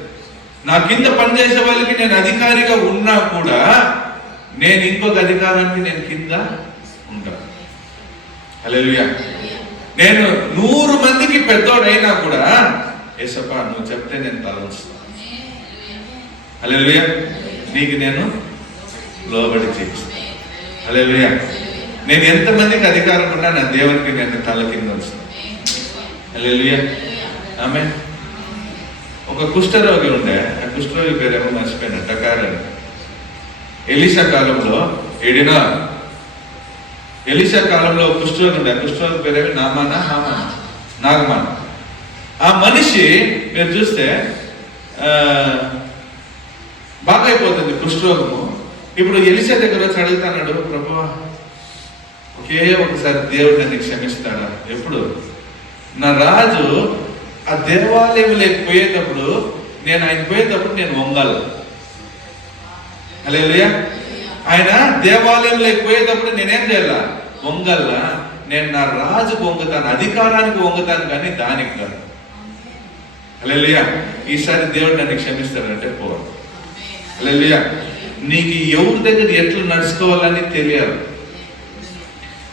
నా కింద పనిచేసే వాళ్ళకి నేను అధికారిగా ఉన్నా కూడా నేను ఇంకొక అధికారానికి నేను కింద ఉంటాను. హల్లెలూయా. నేను 100 మందికి పెద్దోడైనా కూడా యేసప్పా నువ్వు చెప్తే నేను తలంచుతాను. హల్లెలూయా. నీకు నేను లోబడి చేస్తాను. హల్లెలూయా. నేను ఎంతమందికి అధికారం ఉన్నా నా దేవునికి నేను తల కింద వస్తాను. హల్లెలూయా. ఆమేన్. ఒక కుష్ఠరోగి ఉండే, ఆ కుష్ఠరోగి పేరేమో మర్చిపోయినా, టకారని. ఎలీషా కాలంలో ఎలీషా కాలంలో కుష్ఠరోగి ఉండే, ఆ కుష్ఠరోగి పేరేమి నాగమాన్. ఆ మనిషి మీరు చూస్తే బాగా అయిపోతుంది కుష్ఠరోగము. ఇప్పుడు ఎలీషా దగ్గర వచ్చి అడుగుతాడు, ప్రభువా ఒకే ఒకసారి దేవుడు నన్ను క్షమిస్తాడా? ఎప్పుడు? నా రాజు ఆ దేవాలయం లేకపోయేటప్పుడు నేను ఆయన పోయేటప్పుడు నేను వంగాల. హల్లెలూయా. ఆయన దేవాలయం లేకపోయేటప్పుడు నేనేం చేయాల? వంగల్ల. నేను నా రాజుకు వంగుతాను, అధికారానికి వంగుతాను, కానీ దానికి కాదు. హల్లెలూయా. ఈసారి దేవుడు నన్ను క్షమిస్తాడంటే పోవాలి. హల్లెలూయా. నీకు ఎవరి దగ్గర ఎట్లా నడుచుకోవాలని తెలియాలి.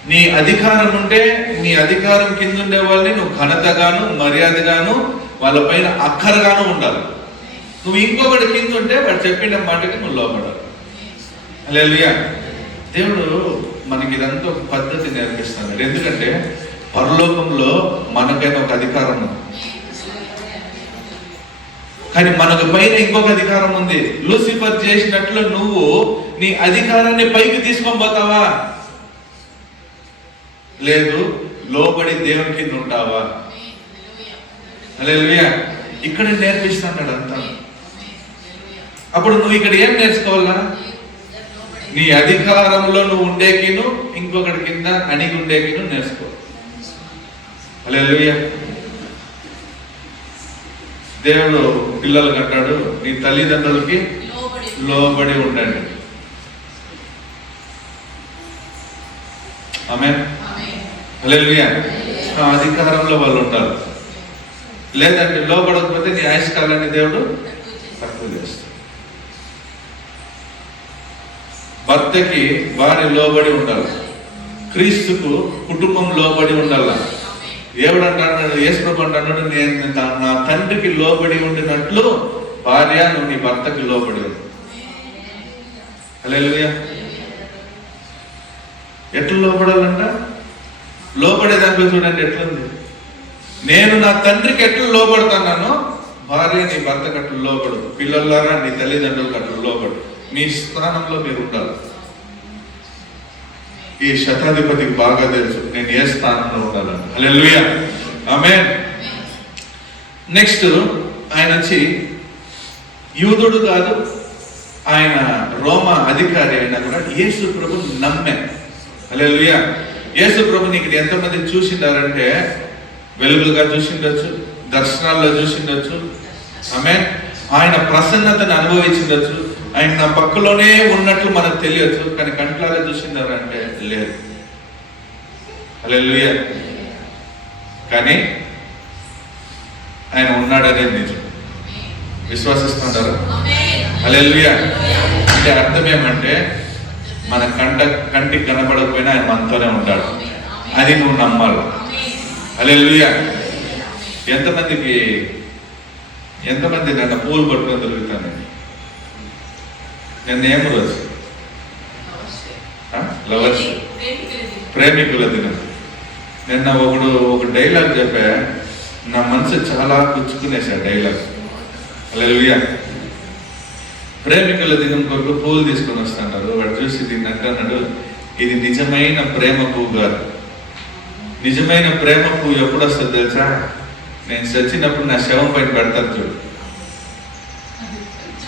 నీ అధికారం ఉంటే నీ అధికారం కింద ఉండే వాళ్ళని నువ్వు ఘనతగాను మర్యాదగాను వాళ్ళపైన అక్కరగాను ఉండాలి. నువ్వు ఇంకొకటి కింద ఉంటే వాడు చెప్పిన మాటకి నువ్వు లోపడాలి. హల్లెలూయా. దేవుడు మనకి ఇదంతా ఒక పద్ధతి నేర్పిస్తున్నాడు. ఎందుకంటే పరలోకంలో మనకైనా ఒక అధికారం ఉంది, కానీ మనకు పైన ఇంకొక అధికారం ఉంది. లూసిఫర్ చేసినట్లు నువ్వు నీ అధికారాన్ని పైకి తీసుకొని పోతావా? లేదు, లోబడి దేవుని కింద ఉంటావా? హల్లెలూయా. ఇక్కడ నేర్పిస్తున్నాడు అంతా. అప్పుడు నువ్వు ఇక్కడ ఏం నేర్చుకోవాలా? నీ అధికారంలో నువ్వు ఉండేకిను ఇంకొకటి కింద అణిగి ఉండేకిను నేర్చుకో. హల్లెలూయా. దేవుడు పిల్లలకు అంటాడు, నీ తల్లిదండ్రులకి లోబడి ఉండండి. ఆమేన్. హల్లెలూయా. అధికారంలో వాళ్ళు ఉంటారు. లేదంటే లోబడకపోతే నీ ఆయుష్కాలాన్ని దేవుడు తక్కువ చేస్తాడు. భర్తకి భార్య లోబడి ఉండాలి, క్రీస్తుకు కుటుంబం లోబడి ఉండాలి. దేవుడు అంటాడు, యేసు ప్రభు అంటాడు, నేను నా తండ్రికి లోబడి ఉండినట్లు భార్య నువ్వు నీ భర్తకి లోబడి ఉండు. హల్లెలూయా. ఎట్లా లోబడాలంట? లోబడే దాంట్లో చూడండి ఎట్లుంది. నేను నా తండ్రికి ఎట్లు లోబడతాను, భార్య నీ భర్తకు అట్లు లోబడు, పిల్లలారా నీ తల్లిదండ్రులకు అట్లు లోబడు. మీ స్థానంలో మీరు ఉండాలి. ఈ శతాధిపతికి బాగా తెలుసు నేను ఏ స్థానంలో ఉండాలని. హల్లెలూయా. ఆమేన్. నెక్స్ట్ ఆయన వచ్చి యూదుడు కాదు, ఆయన రోమా అధికారి అయినా కూడా యేసు ప్రభు నమ్మే. హల్లెలూయా. యేసు ప్రభు నీకు ఎంతమంది చూసిండారంటే వెలుగులుగా చూసిండొచ్చు, దర్శనాల్లో చూసిండొచ్చు. ఆమేన్. ఆయన ప్రసన్నతను అనుభవించిండొచ్చు, ఆయన నా పక్కలోనే ఉన్నట్లు మనకు తెలియచ్చు, కానీ కంట్లాగా చూసిందారా అంటే లేదు. హల్లెలూయా. కానీ ఆయన ఉన్నాడనేది నిజం. విశ్వాసిస్తుంటారా? హల్లెలూయా. అంటే అర్థం ఏమంటే మన కంటికి కనబడకపోయినా ఆయన మనతోనే ఉంటాడు. అది నువ్వు నమ్మాలి. హల్లెలూయా. ఎంతమంది నన్ను పూలు పట్టుకొని దొరుకుతాను. నిన్న ఏం రోజు? లవర్స్ ప్రేమికుల దినం. నిన్న ఒక డైలాగ్ చెప్పా, నా మనసు చాలా గుచ్చుకునేసా డైలాగ్. హల్లెలూయా. ప్రేమికుల దినం కొరకు పూలు తీసుకొని వస్తున్నారు. వాడు చూసి దీన్ని అంటున్నాడు, ఇది నిజమైన ప్రేమ పువ్వు కాదు. నిజమైన ప్రేమ పువ్వు ఎప్పుడు వస్తుంది తెలుసా? నేను చచ్చినప్పుడు నా శవం పైన పెడతాను చూడు,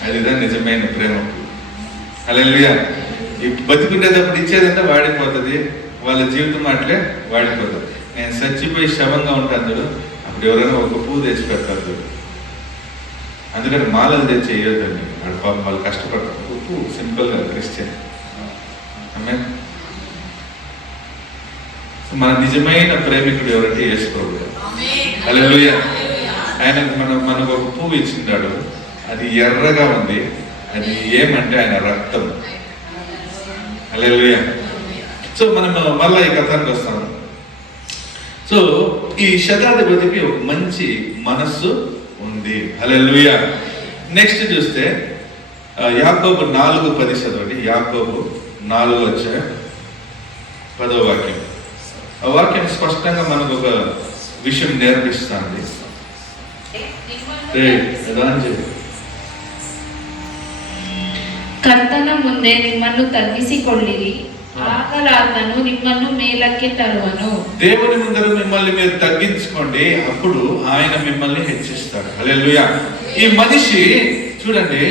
అదిదా నిజమైన ప్రేమ పువ్వు. హల్లెలూయా. ఈ బతుకునేటప్పుడు ఇచ్చేదంతా వాడిపోతుంది, వాళ్ళ జీవితం అట్లే వాడిపోతుంది. నేను చచ్చిపోయి శవంగా ఉంటాను చూడు, అప్పుడు ఎవరైనా ఒక పువ్వు తెచ్చి పెడతారు చూడు. అందుకని మాలలు తెచ్చి వేయొద్దండి, వాడు పాపం వాళ్ళు కష్టపడతారు. పువ్వు సింపుల్గా క్రిస్టియన్. మన నిజమైన ప్రేమికుడు ఎవరంటే యేసు ప్రభువు. హల్లెలూయా. ఆయన మనకు ఒక పువ్వు ఇచ్చిండాడు, అది ఎర్రగా ఉంది. అది ఏమంటే ఆయన రక్తం. హల్లెలూయా. సో మనం మళ్ళా ఈ కథానికి వస్తాము. సో ఈ శతాధిపతికి ఒక మంచి మనస్సు ఉంది. హల్లెలూయా. నెక్స్ట్ చూస్తే యాకోబు 4:10 చదవండి. యాకోబు 4:10 ఆ వాక్యం స్పష్టంగా మనకు ఒక విషయం నేర్పిస్తుంది. ಕರ್ತನ ಮುಂದೆ ನಿಮ್ಮನ್ನು ತಗ್ಗಿಸಿಕೊಳ್ಳಿರಿ, ಆತನು ನಿಮ್ಮನ್ನು ಮೇಲಕ್ಕೆ ತರುವನು. దేవుని ముందర మిమ్మల్ని మీరు తగ్గించుకోండి, అప్పుడు ఆయన మిమ్మల్ని హెచ్చిస్తాడు. హల్లెలూయా. ఈ మనిషి చూడండి,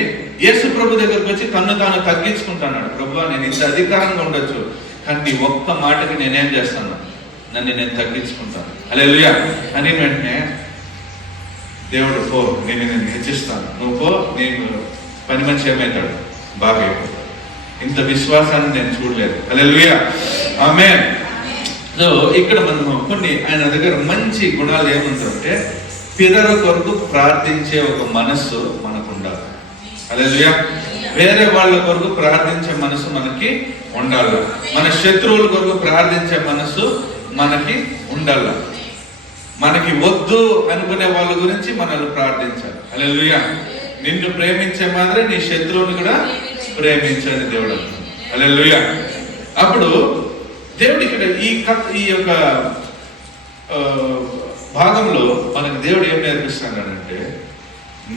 యేసు ప్రభు దగ్గరకు వచ్చి తను తాను తగ్గించుకుంటున్నాడు. ప్రభువా, నేను ఇంత అధికారంగా ఉండొచ్చు, కానీ నీ ఒక్క మాటకి నేనేం చేస్తాను, నన్ను నేను తగ్గించుకుంటాను. హల్లెలూయా. అని వెంటనే దేవుడు, పో, నేను హెచ్చిస్తాను, నువ్వు పో, నేను పని మనిషి ఏమవుతాడు, బాగా అయిపోతాడు. ఇంత విశ్వాసాన్ని నేను చూడలేదు. హల్లెలూయా. ఆమేన్. సో ఇక్కడ మనం కొన్ని ఆయన దగ్గర మంచి గుణాలు ఏముందంటే, పితరుల కొరకు ప్రార్థించే ఒక మనస్సు మనకు ఉండాలి. హల్లెలూయా. వేరే వాళ్ళ కొరకు ప్రార్థించే మనసు మనకి ఉండాలి. మన శత్రువుల కొరకు ప్రార్థించే మనసు మనకి ఉండాలి. మనకి వద్దు అనుకునే వాళ్ళ గురించి మనల్ని ప్రార్థించాలి. హల్లెలూయా. నిన్ను ప్రేమించే మాత్రం నీ శత్రువుని కూడా ప్రేమించని దేవుడు అంటాడు. హల్లెలూయా. అప్పుడు దేవుడు ఇక్కడ ఈ యొక్క భాగంలో మనకు దేవుడు ఏం నేర్పిస్తున్నాడంటే,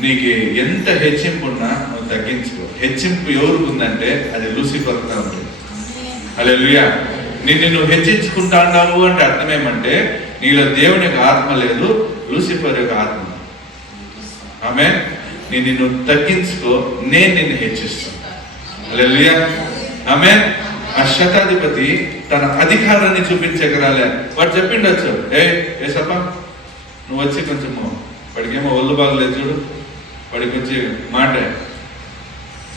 నీకు ఎంత హెచ్చింపు ఉన్నా నువ్వు తగ్గించుకో. హెచ్చింపు ఎవరికి ఉందంటే అది లూసిఫర్గా ఉంటుంది. హల్లెలూయా. నువ్వు హెచ్చించుకుంటాన్నావు అంటే అర్థం ఏమంటే, నీలో దేవుని యొక్క ఆత్మ లేదు, లూసిఫర్ యొక్క ఆత్మ. ఆమేన్. నిన్ను తగ్గించుకో, నేను నిన్ను హెచ్చిస్తాను. హల్లెలూయా. ఆమేన్. ఆ శతాధిపతి తన అధికారాన్ని చూపించగరాలే. వాడు చెప్పిండొచ్చు, ఏసప్ప నువ్వు వచ్చి కొంచెము, వాడికేమో ఒళ్ళు బాగలేదు చూడు, వాడికి వచ్చి మాట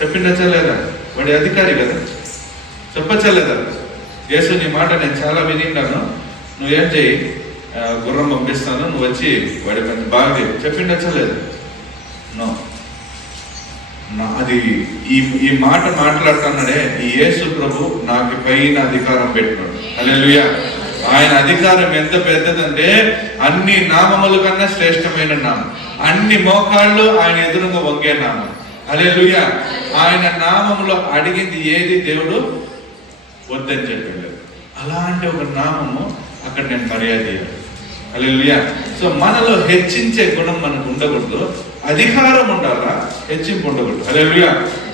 చెప్పిండొచ్చా లేదా? వాడి అధికారి కదా, చెప్పచ్చా లేదా? యేసు, నీ మాట నేను చాలా వినిన్నాను, నువ్వేం చేయి, గుర్రం పంపిస్తాను, నువ్వు వచ్చి వాడి కొంచెం బాగా చెప్పిండొచ్చా లేదా? నో. అది ఈ మాట మాట్లాడుతున్నాడే ఈ యేసు ప్రభు నాకు పైన అధికారం పెట్టినాడు. హల్లెలూయా. ఆయన అధికారం ఎంత పెద్దదంటే, అన్ని నామముల కన్నా శ్రేష్టమైన నామం, అన్ని మోకాళ్ళు ఆయన ఎదురుగా వంగే నామం. హల్లెలూయా. ఆయన నామములో అడిగింది ఏది దేవుడు వద్దని చెప్పాడు. అలాంటి ఒక నామము అక్కడ నేను మర్యాద చేయాలి. హల్లెలూయా. సో మనలో హెచ్చించే గుణం మనకు ఉండకూడదు, అధికారం ఉండాలా, హెచ్చింపు ఉండకూడదు. హల్లెలూయా.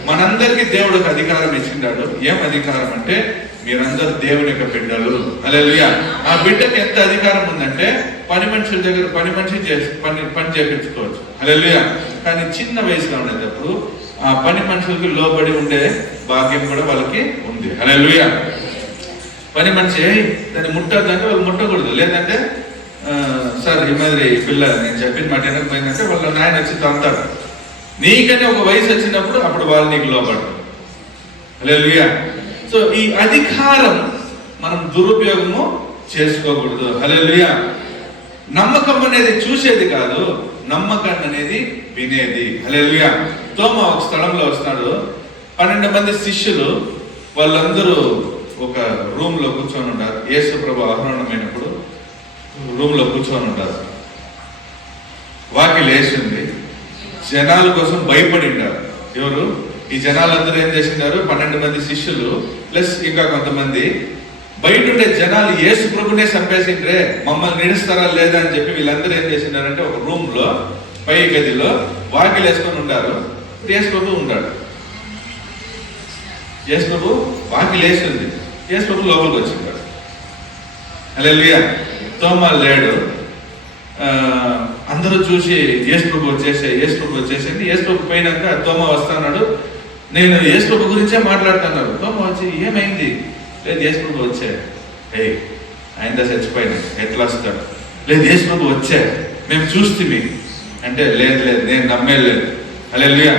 మనందరికీ దేవుడికి అధికారం ఇచ్చిండాడు. ఏం అధికారం అంటే, మీరందరూ దేవుని యొక్క బిడ్డలు. హల్లెలూయా. ఆ బిడ్డకి ఎంత అధికారం ఉందంటే, పని మనుషుల దగ్గర పని చేయించుకోవచ్చు. హల్లెలూయా. కానీ చిన్న వయసులో ఉండేటప్పుడు ఆ పని మనుషులకి లోబడి ఉండే భాగ్యం కూడా వాళ్ళకి ఉంది. హల్లెలూయా. పని మనిషి దాన్ని ముట్టద్దంటే వాళ్ళు ముట్టకూడదు. లేదంటే సార్ ఈ మాదిరి పిల్ల నేను చెప్పిన మాట వెనకపోయిందంటే వాళ్ళ నాయన వచ్చి తంతాడు. నీకనే ఒక వయసు వచ్చినప్పుడు అప్పుడు వాళ్ళు నీకు లోపడతారు. హల్లెలూయా. సో ఈ అధికారం మనం దురుపయోగము చేసుకోకూడదు. హల్లెలూయా. నమ్మకం అనేది చూసేది కాదు, నమ్మకం అనేది వినేది. హల్లెలూయా. తోమ ఒక స్థలంలో వస్తాడు, 12 మంది శిష్యులు వాళ్ళందరూ ఒక రూమ్ లో కూర్చొని ఉంటారు. యేసు ప్రభు ఆహ్వానమైనప్పుడు రూమ్ లో కూర్చొని ఉంటారు. వాకి లేచింది, జనాల కోసం భయపడిండారు. ఎవరు? ఈ జనాలందరూ ఏం చేసినారు? 12 మంది శిష్యులు ప్లస్ ఇంకా కొంతమంది. బయట ఉండే జనాలు యేసు ప్రభునే చంపేసిండ్రే, మమ్మల్ని నిలుస్తారా లేదా అని చెప్పి వీళ్ళందరూ ఏం చేసినారంటే ఒక రూమ్ లో పై గదిలో వాకిలు వేసుకొని ఉండారు. యేసు ప్రభు ఉన్నాడు. యేసు ప్రభు వాకిలు వేసింది, యేసు ప్రభు లోపలికి వచ్చింటాడు. హల్లెలూయా. తోమా లేడు. అందరూ చూసి యేసు ప్రభు వచ్చేసే, యేసు ప్రభు వచ్చేసింది. యేసు ప్రభు పోయినాక తోమా వస్తున్నాడు. నేను యేసు ప్రభు గురించే మాట్లాడుతున్నాను. తోమా వచ్చి ఏమైంది? లేదు, యేసు ప్రభు వచ్చే. ఆయన చచ్చిపోయినా ఎట్లా వస్తాడు? లేదు, యేసు ప్రభు వచ్చే, మేము చూస్తే అంటే లేదు లేదు నేను నమ్మేలేదు. హల్లెలూయా.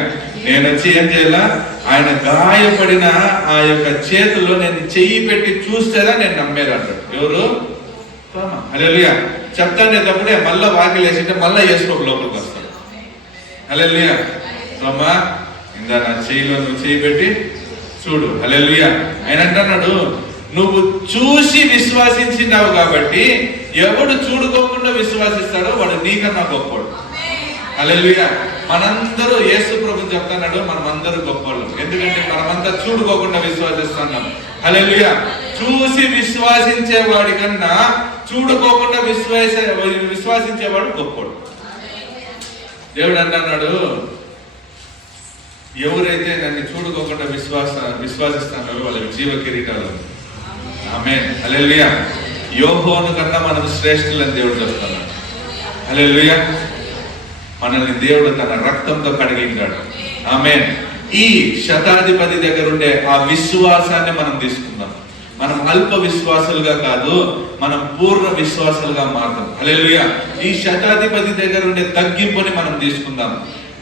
నేను వచ్చి ఏం చేయాలా? ఆయన గాయపడిన ఆ యొక్క చేతిలో నేను చెయ్యి పెట్టి చూస్తేదా నేను నమ్మేది అంటాడు. ఎవరు? తోమా. హల్లెలూయా. చెప్తానేటప్పుడే మళ్ళా వాకిలు వేసింటే మళ్ళా యేసు ప్రభు లోపలికి వస్తాడు. హల్లెలూయా. తోమా, ఇందా నా చెయ్యిలో నువ్వు చెయ్యి పెట్టి చూడు. హల్లెలూయా. ఆయన అంటున్నాడు, నువ్వు చూసి విశ్వాసించినావు కాబట్టి ఎవడు చూడుకోకుండా విశ్వాసిస్తాడో వాడు నీకన్నా గొప్పవాడు. హల్లెలూయా. మనందరూ యేసు ప్రభు చెప్తున్నాడు, మనమందరూ గొప్పవాళ్ళు. ఎందుకంటే మనమంతా చూడుకోకుండా విశ్వాసిస్తున్నాం. హల్లెలూయా. చూసి విశ్వాసించేవాడి కన్నా చూడుకోకుండా విశ్వాసించేవాడు గొప్పవాడు. దేవుడు అంటున్నాడు, ఎవరైతే నన్ను చూడుకోకుండా విశ్వాసిస్తున్నారో వాళ్ళకి జీవ కిరీటాలు. ఆమేన్. హల్లెలూయా. యోహోను కన్నా మనం శ్రేష్ఠులని దేవుడు చెప్తున్నాడు. హల్లెలూయా. మనల్ని దేవుడు తన రక్తంతో కడిగిండాడు. ఆమేన్. ఈ శతాధిపతి దగ్గర ఉండే ఆ విశ్వాసాన్ని మనం తీసుకుందాం. మనం అల్ప విశ్వాసులుగా కాదు, మనం పూర్ణ విశ్వాసులుగా మారుతాం. హల్లెలూయా. ఈ శతాధిపతి దగ్గర ఉండే తగ్గింపుని మనం తీసుకుందాం.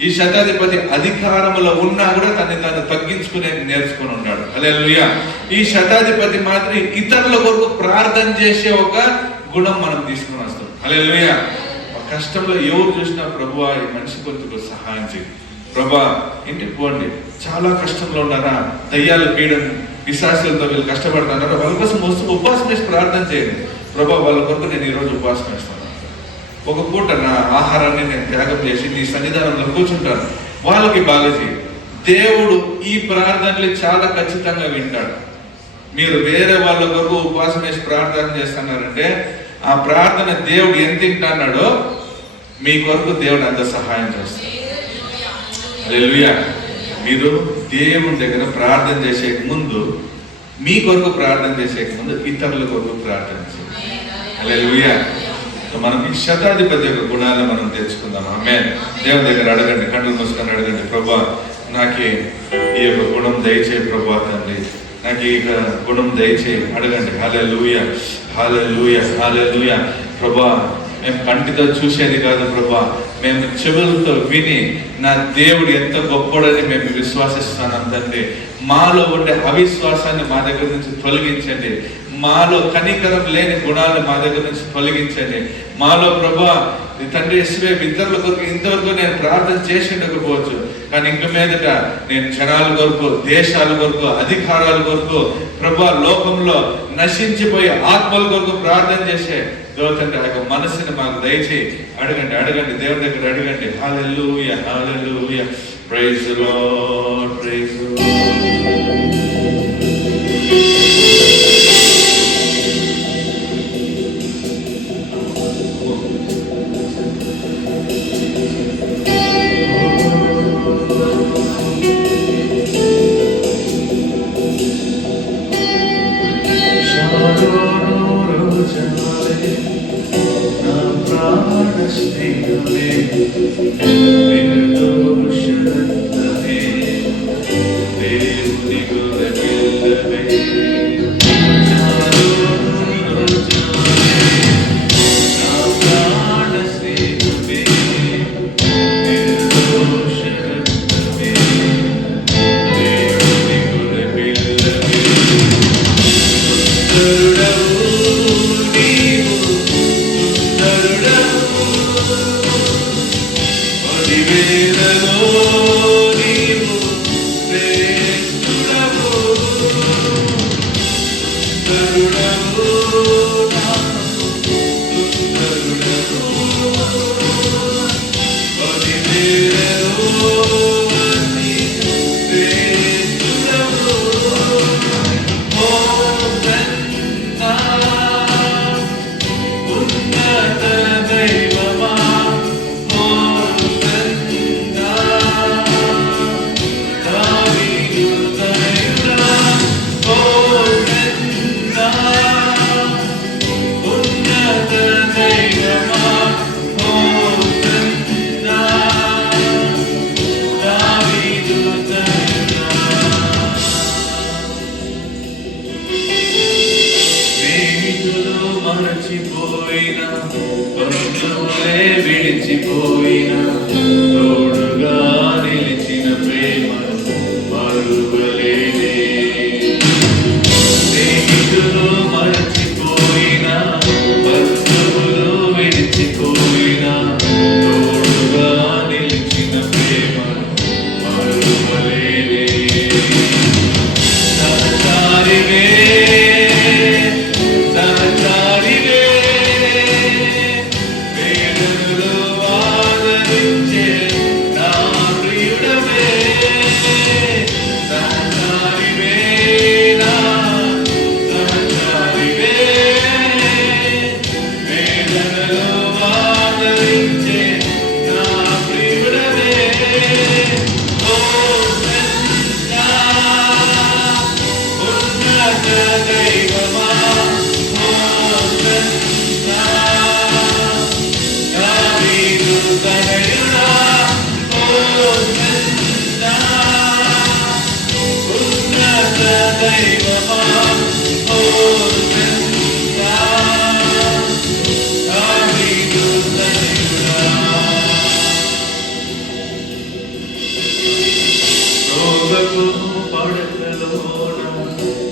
ఈ శతాధిపతి అధికారములో ఉన్నా కూడా తను తగ్గించుకునే నేర్చుకుని ఉన్నాడు. హల్లెలూయా. ఈ శతాధిపతి మాత్రం ఇతరుల కొరకు ప్రార్థన చేసే ఒక గుణం మనం తీసుకుని వస్తాం. హల్లెలూయా. కష్టంలో ఎవరు చూసినా ప్రభువా ఈ మనిషి కొరకు సహాయం చేయి, ప్రభా ఇంటికి పోండి, చాలా కష్టంలో ఉన్నారా, దయ్యాలు పీడం పిశాచులతో వీళ్ళు కష్టపడుతున్నారా, వాళ్ళ కోసం వస్తూ ఉపవాసం వేసి ప్రార్థన చేయండి. ప్రభా వాళ్ళ కొరకు నేను ఈరోజు ఉపవాసం వేస్తాను, ఒక పూట నా ఆహారాన్ని నేను త్యాగం చేసి నీ సన్నిధానంలో కూర్చుంటాను, వాళ్ళకి బాగా చేయి. దేవుడు ఈ ప్రార్థనలు చాలా ఖచ్చితంగా వింటాడు. మీరు వేరే వాళ్ళ కొరకు ఉపవాసం వేసి ప్రార్థన చేస్తున్నారంటే ఆ ప్రార్థన దేవుడు ఎంత వింటున్నాడో మీ కొరకు దేవుడు అంత సహాయం చేస్తాడు. హల్లెలూయా. మీరు దేవుని దగ్గర ప్రార్థన చేసే ముందు, మీ కొరకు ప్రార్థన చేసే ముందు ఇతరుల కొరకు ప్రార్థన చేయండి. హల్లెలూయా. మనం ఈ శతాధిపతి యొక్క గుణాలను మనం తెచ్చుకుందాం. ఆమేన్. దేవుని దగ్గర అడగండి, కళ్ళు మూసుకొని అడగండి, ప్రభా నాకు ఈ యొక్క గుణం దయచేయి ప్రభా తండ్రి, నాకు ఈ గుణం దయచేయి అడగండి. హల్లెలూయా. హల్లెలూయా. హల్లెలూయా. ప్రభా మేము కంటితో చూసేది కాదు ప్రభా, మేము చెవులతో విని నా దేవుడు ఎంత గొప్పడని మేము విశ్వాసిస్తున్నాం తండ్రి. మాలో ఉండే అవిశ్వాసాన్ని మా దగ్గర నుంచి తొలగించండి. మాలో కనికరం లేని గుణాలు మా దగ్గర నుంచి తొలగించండి. మాలో ప్రభా తండ్రి యేసువే ఇతరుల కొరకు ఇంతవరకు నేను ప్రార్థన చేసి ఉండకపోవచ్చు, కానీ ఇంక మీదట నేను జనాల కొరకు, దేశాల కొరకు, అధికారాల కొరకు, ప్రభా లోకంలో నశించిపోయే ఆత్మల కొరకు ప్రార్థన చేసే తండ్రి ఆ యొక్క మనసుని మాకు దయచేయి. అడగండి, అడగండి, దేవుని దగ్గర అడగండి. Hallelujah. Hallelujah. Praise the lord. Praise the దేవుని గుణ మరచిపోయినా బంధువులే విడిచిపోయినా తోడుగా నిలిచిన ప్రేమను మరువలేనే. స్నేహితులు మరచిపోయినా బంధువులు విడిచిపోయినా తోడుగా నిలిచిన ప్రేమను మరువలేనే. సహచారివే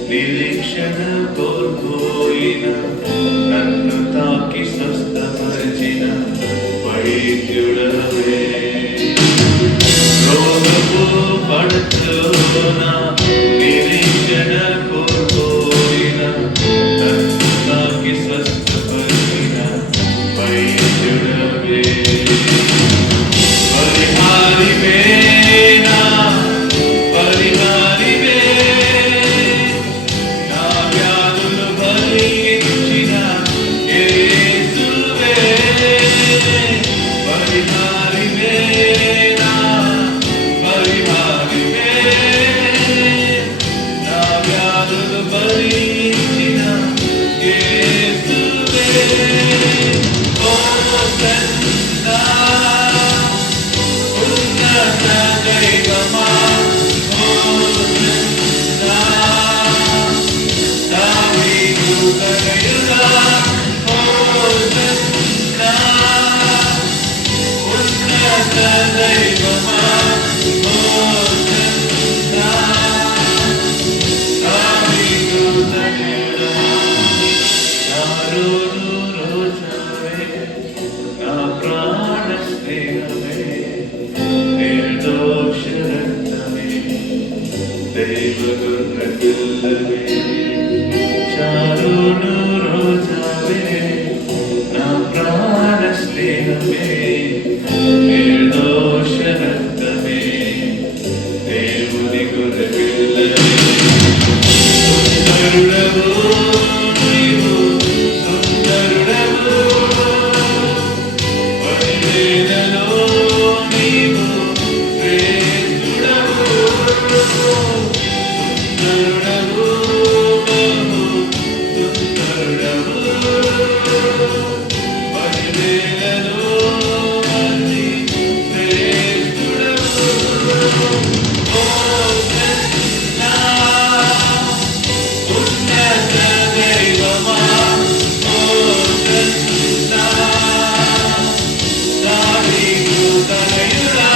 నిరీక్షణ కోల్పోయిన నన్ను తాకి స్వస్థపరిచిన వైద్యుడవే. రోగపు పడతలోన నిరీక్షణ కోల్పోయిన నన్ను తాకి స్వస్థపరిచిన వైద్యుడవే. పరిహారివే నా పరిహారివే, నా వ్యాధులు భరించిన యేసువే. పరిహారివే నా పరిహారివే, నా వ్యాధులు భరించిన యేసువే. ఓ సన్నా ఉన్నత దైవమా, ఓ సన్నా దావీదు తనయుడా, ఓ సన్నా ఉన్నత దైవమా, ఓ సన్నా దావీదు తనయుడా. నారోను రోజావే, నా ప్రాణ స్నేహమే, నిర్దోష రక్తమే, దైవగుణ పిల్లవే. చారును రోజావే, నా ప్రాణ స్నేహమే, నిర్దోష రక్తమే, దేవుని గుణ పిల్లవే. సుందరుడవు నీవు, సుందరుడవు, పదివేలలో నీవు శ్రేష్ఠుడవు. సుందరుడవు, బహు సుందరుడవు, పదివేలలో అతి శ్రేష్ఠుడవు. ఓ సన్నా ఉన్నత దైవమా, ఓ సన్నా దావీదు తనయుడా,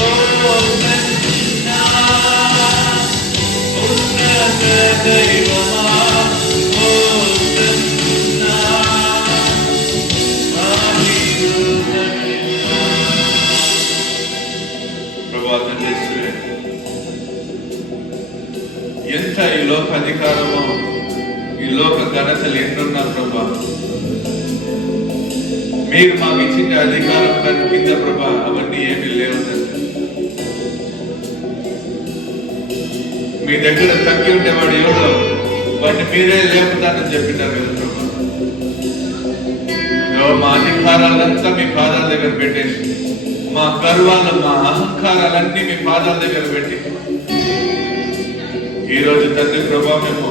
ఓ సన్నా ఉన్నత దైవమా, ఓ సన్నా దావీదు తనయుడా. ప్రభువా తండ్రి యేసువే, ఎంత ఈ లోక అధికారమో ఈ లోక ఘనతలు ఎన్నున్నా ప్రభా, మీరు మాకు ఇచ్చిన అధికారం కన్నా కింద ప్రభా అవన్నీ ఏమీ లేవు తండ్రి. మీ దగ్గర తగ్గి ఉండేవాడు ఎవడో వాడిని మీరే లేపుతానని చెప్పినారు కదా ప్రభా. మా అధికారాలంతా మీ పాదాల దగ్గర పెట్టేసి, మా గర్వాలు మా అహంకారాలన్నీ మీ పాదాల దగ్గర పెట్టి ఈరోజు తండ్రి ప్రభా మేము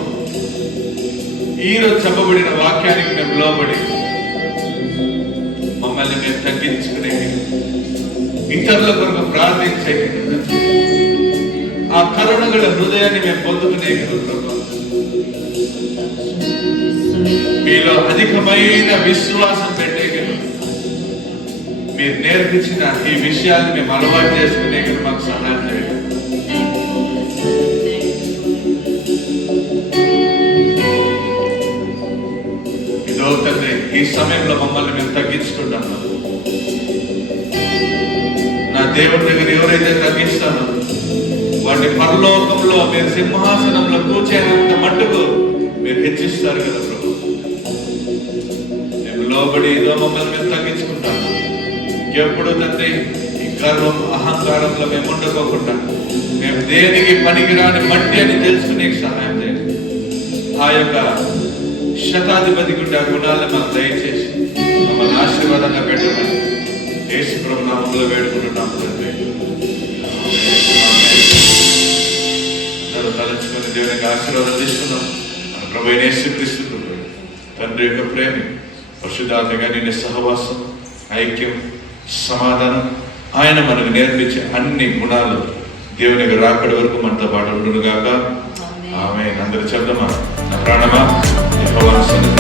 ఈరోజు చెప్పబడిన వాక్యానికి మేము లోబడి మేము తగ్గించుకునే ఇతరుల కొరకు ప్రార్థించే ఆ కరుణగల హృదయాన్ని మేము పొందుకునే ప్రభా, మీలో అధికమైన విశ్వాసం పెట్టే మీరు నేర్పించిన ఈ విషయాన్ని మేము అలవాటు చేసుకునే మాకు సహాయం చేయండి. ఇదో తండ్రి, ఈ సమయంలో మమ్మల్ని మేము తగ్గించుకుంటాము. నా దేవుడి దగ్గర ఎవరైతే తగ్గిస్తానో వాటి పరలోకంలో మీరు సింహాసనంలో కూర్చేంత మట్టుకు మీరు హెచ్చిస్తారు కదా ప్రభు. మేము లోబడి ఏదో మమ్మల్ని మేము తగ్గించుకుంటాము. ఎప్పుడు తండ్రి ఈ గర్వం అహంకారంలో మేము ఉండకోకుండా మేము దేనికి పనికిరాని మట్టి అని తెలుసుకునే సహాయం చేయండి. ఆ యొక్క శతాధిపతి గుండా గుణాలను మనం దయచేసి మమ్మల్ని ఆశీర్వాదంగా పెట్టమని యేసు ప్రభు నామములో వేడుకుంటున్నాము తండ్రి. తలంచుకొని దేవునికి ఆశీర్వాదం తీసుకున్నాం. మన ప్రభు యేసుక్రీస్తు తండ్రి యొక్క ప్రేమ, పరిశుద్ధాత్మగా నిన్న సహవాసం, ఐక్యం, సమాధానం ఆయన మనకు నేర్పించే అన్ని గుణాలు దేవునికి రాకడి వరకు మనతో పాటు ఉండుగాక. ఆమేన్. అందరూ చెప్దామా? నా ప్రాణమా యెహోవాను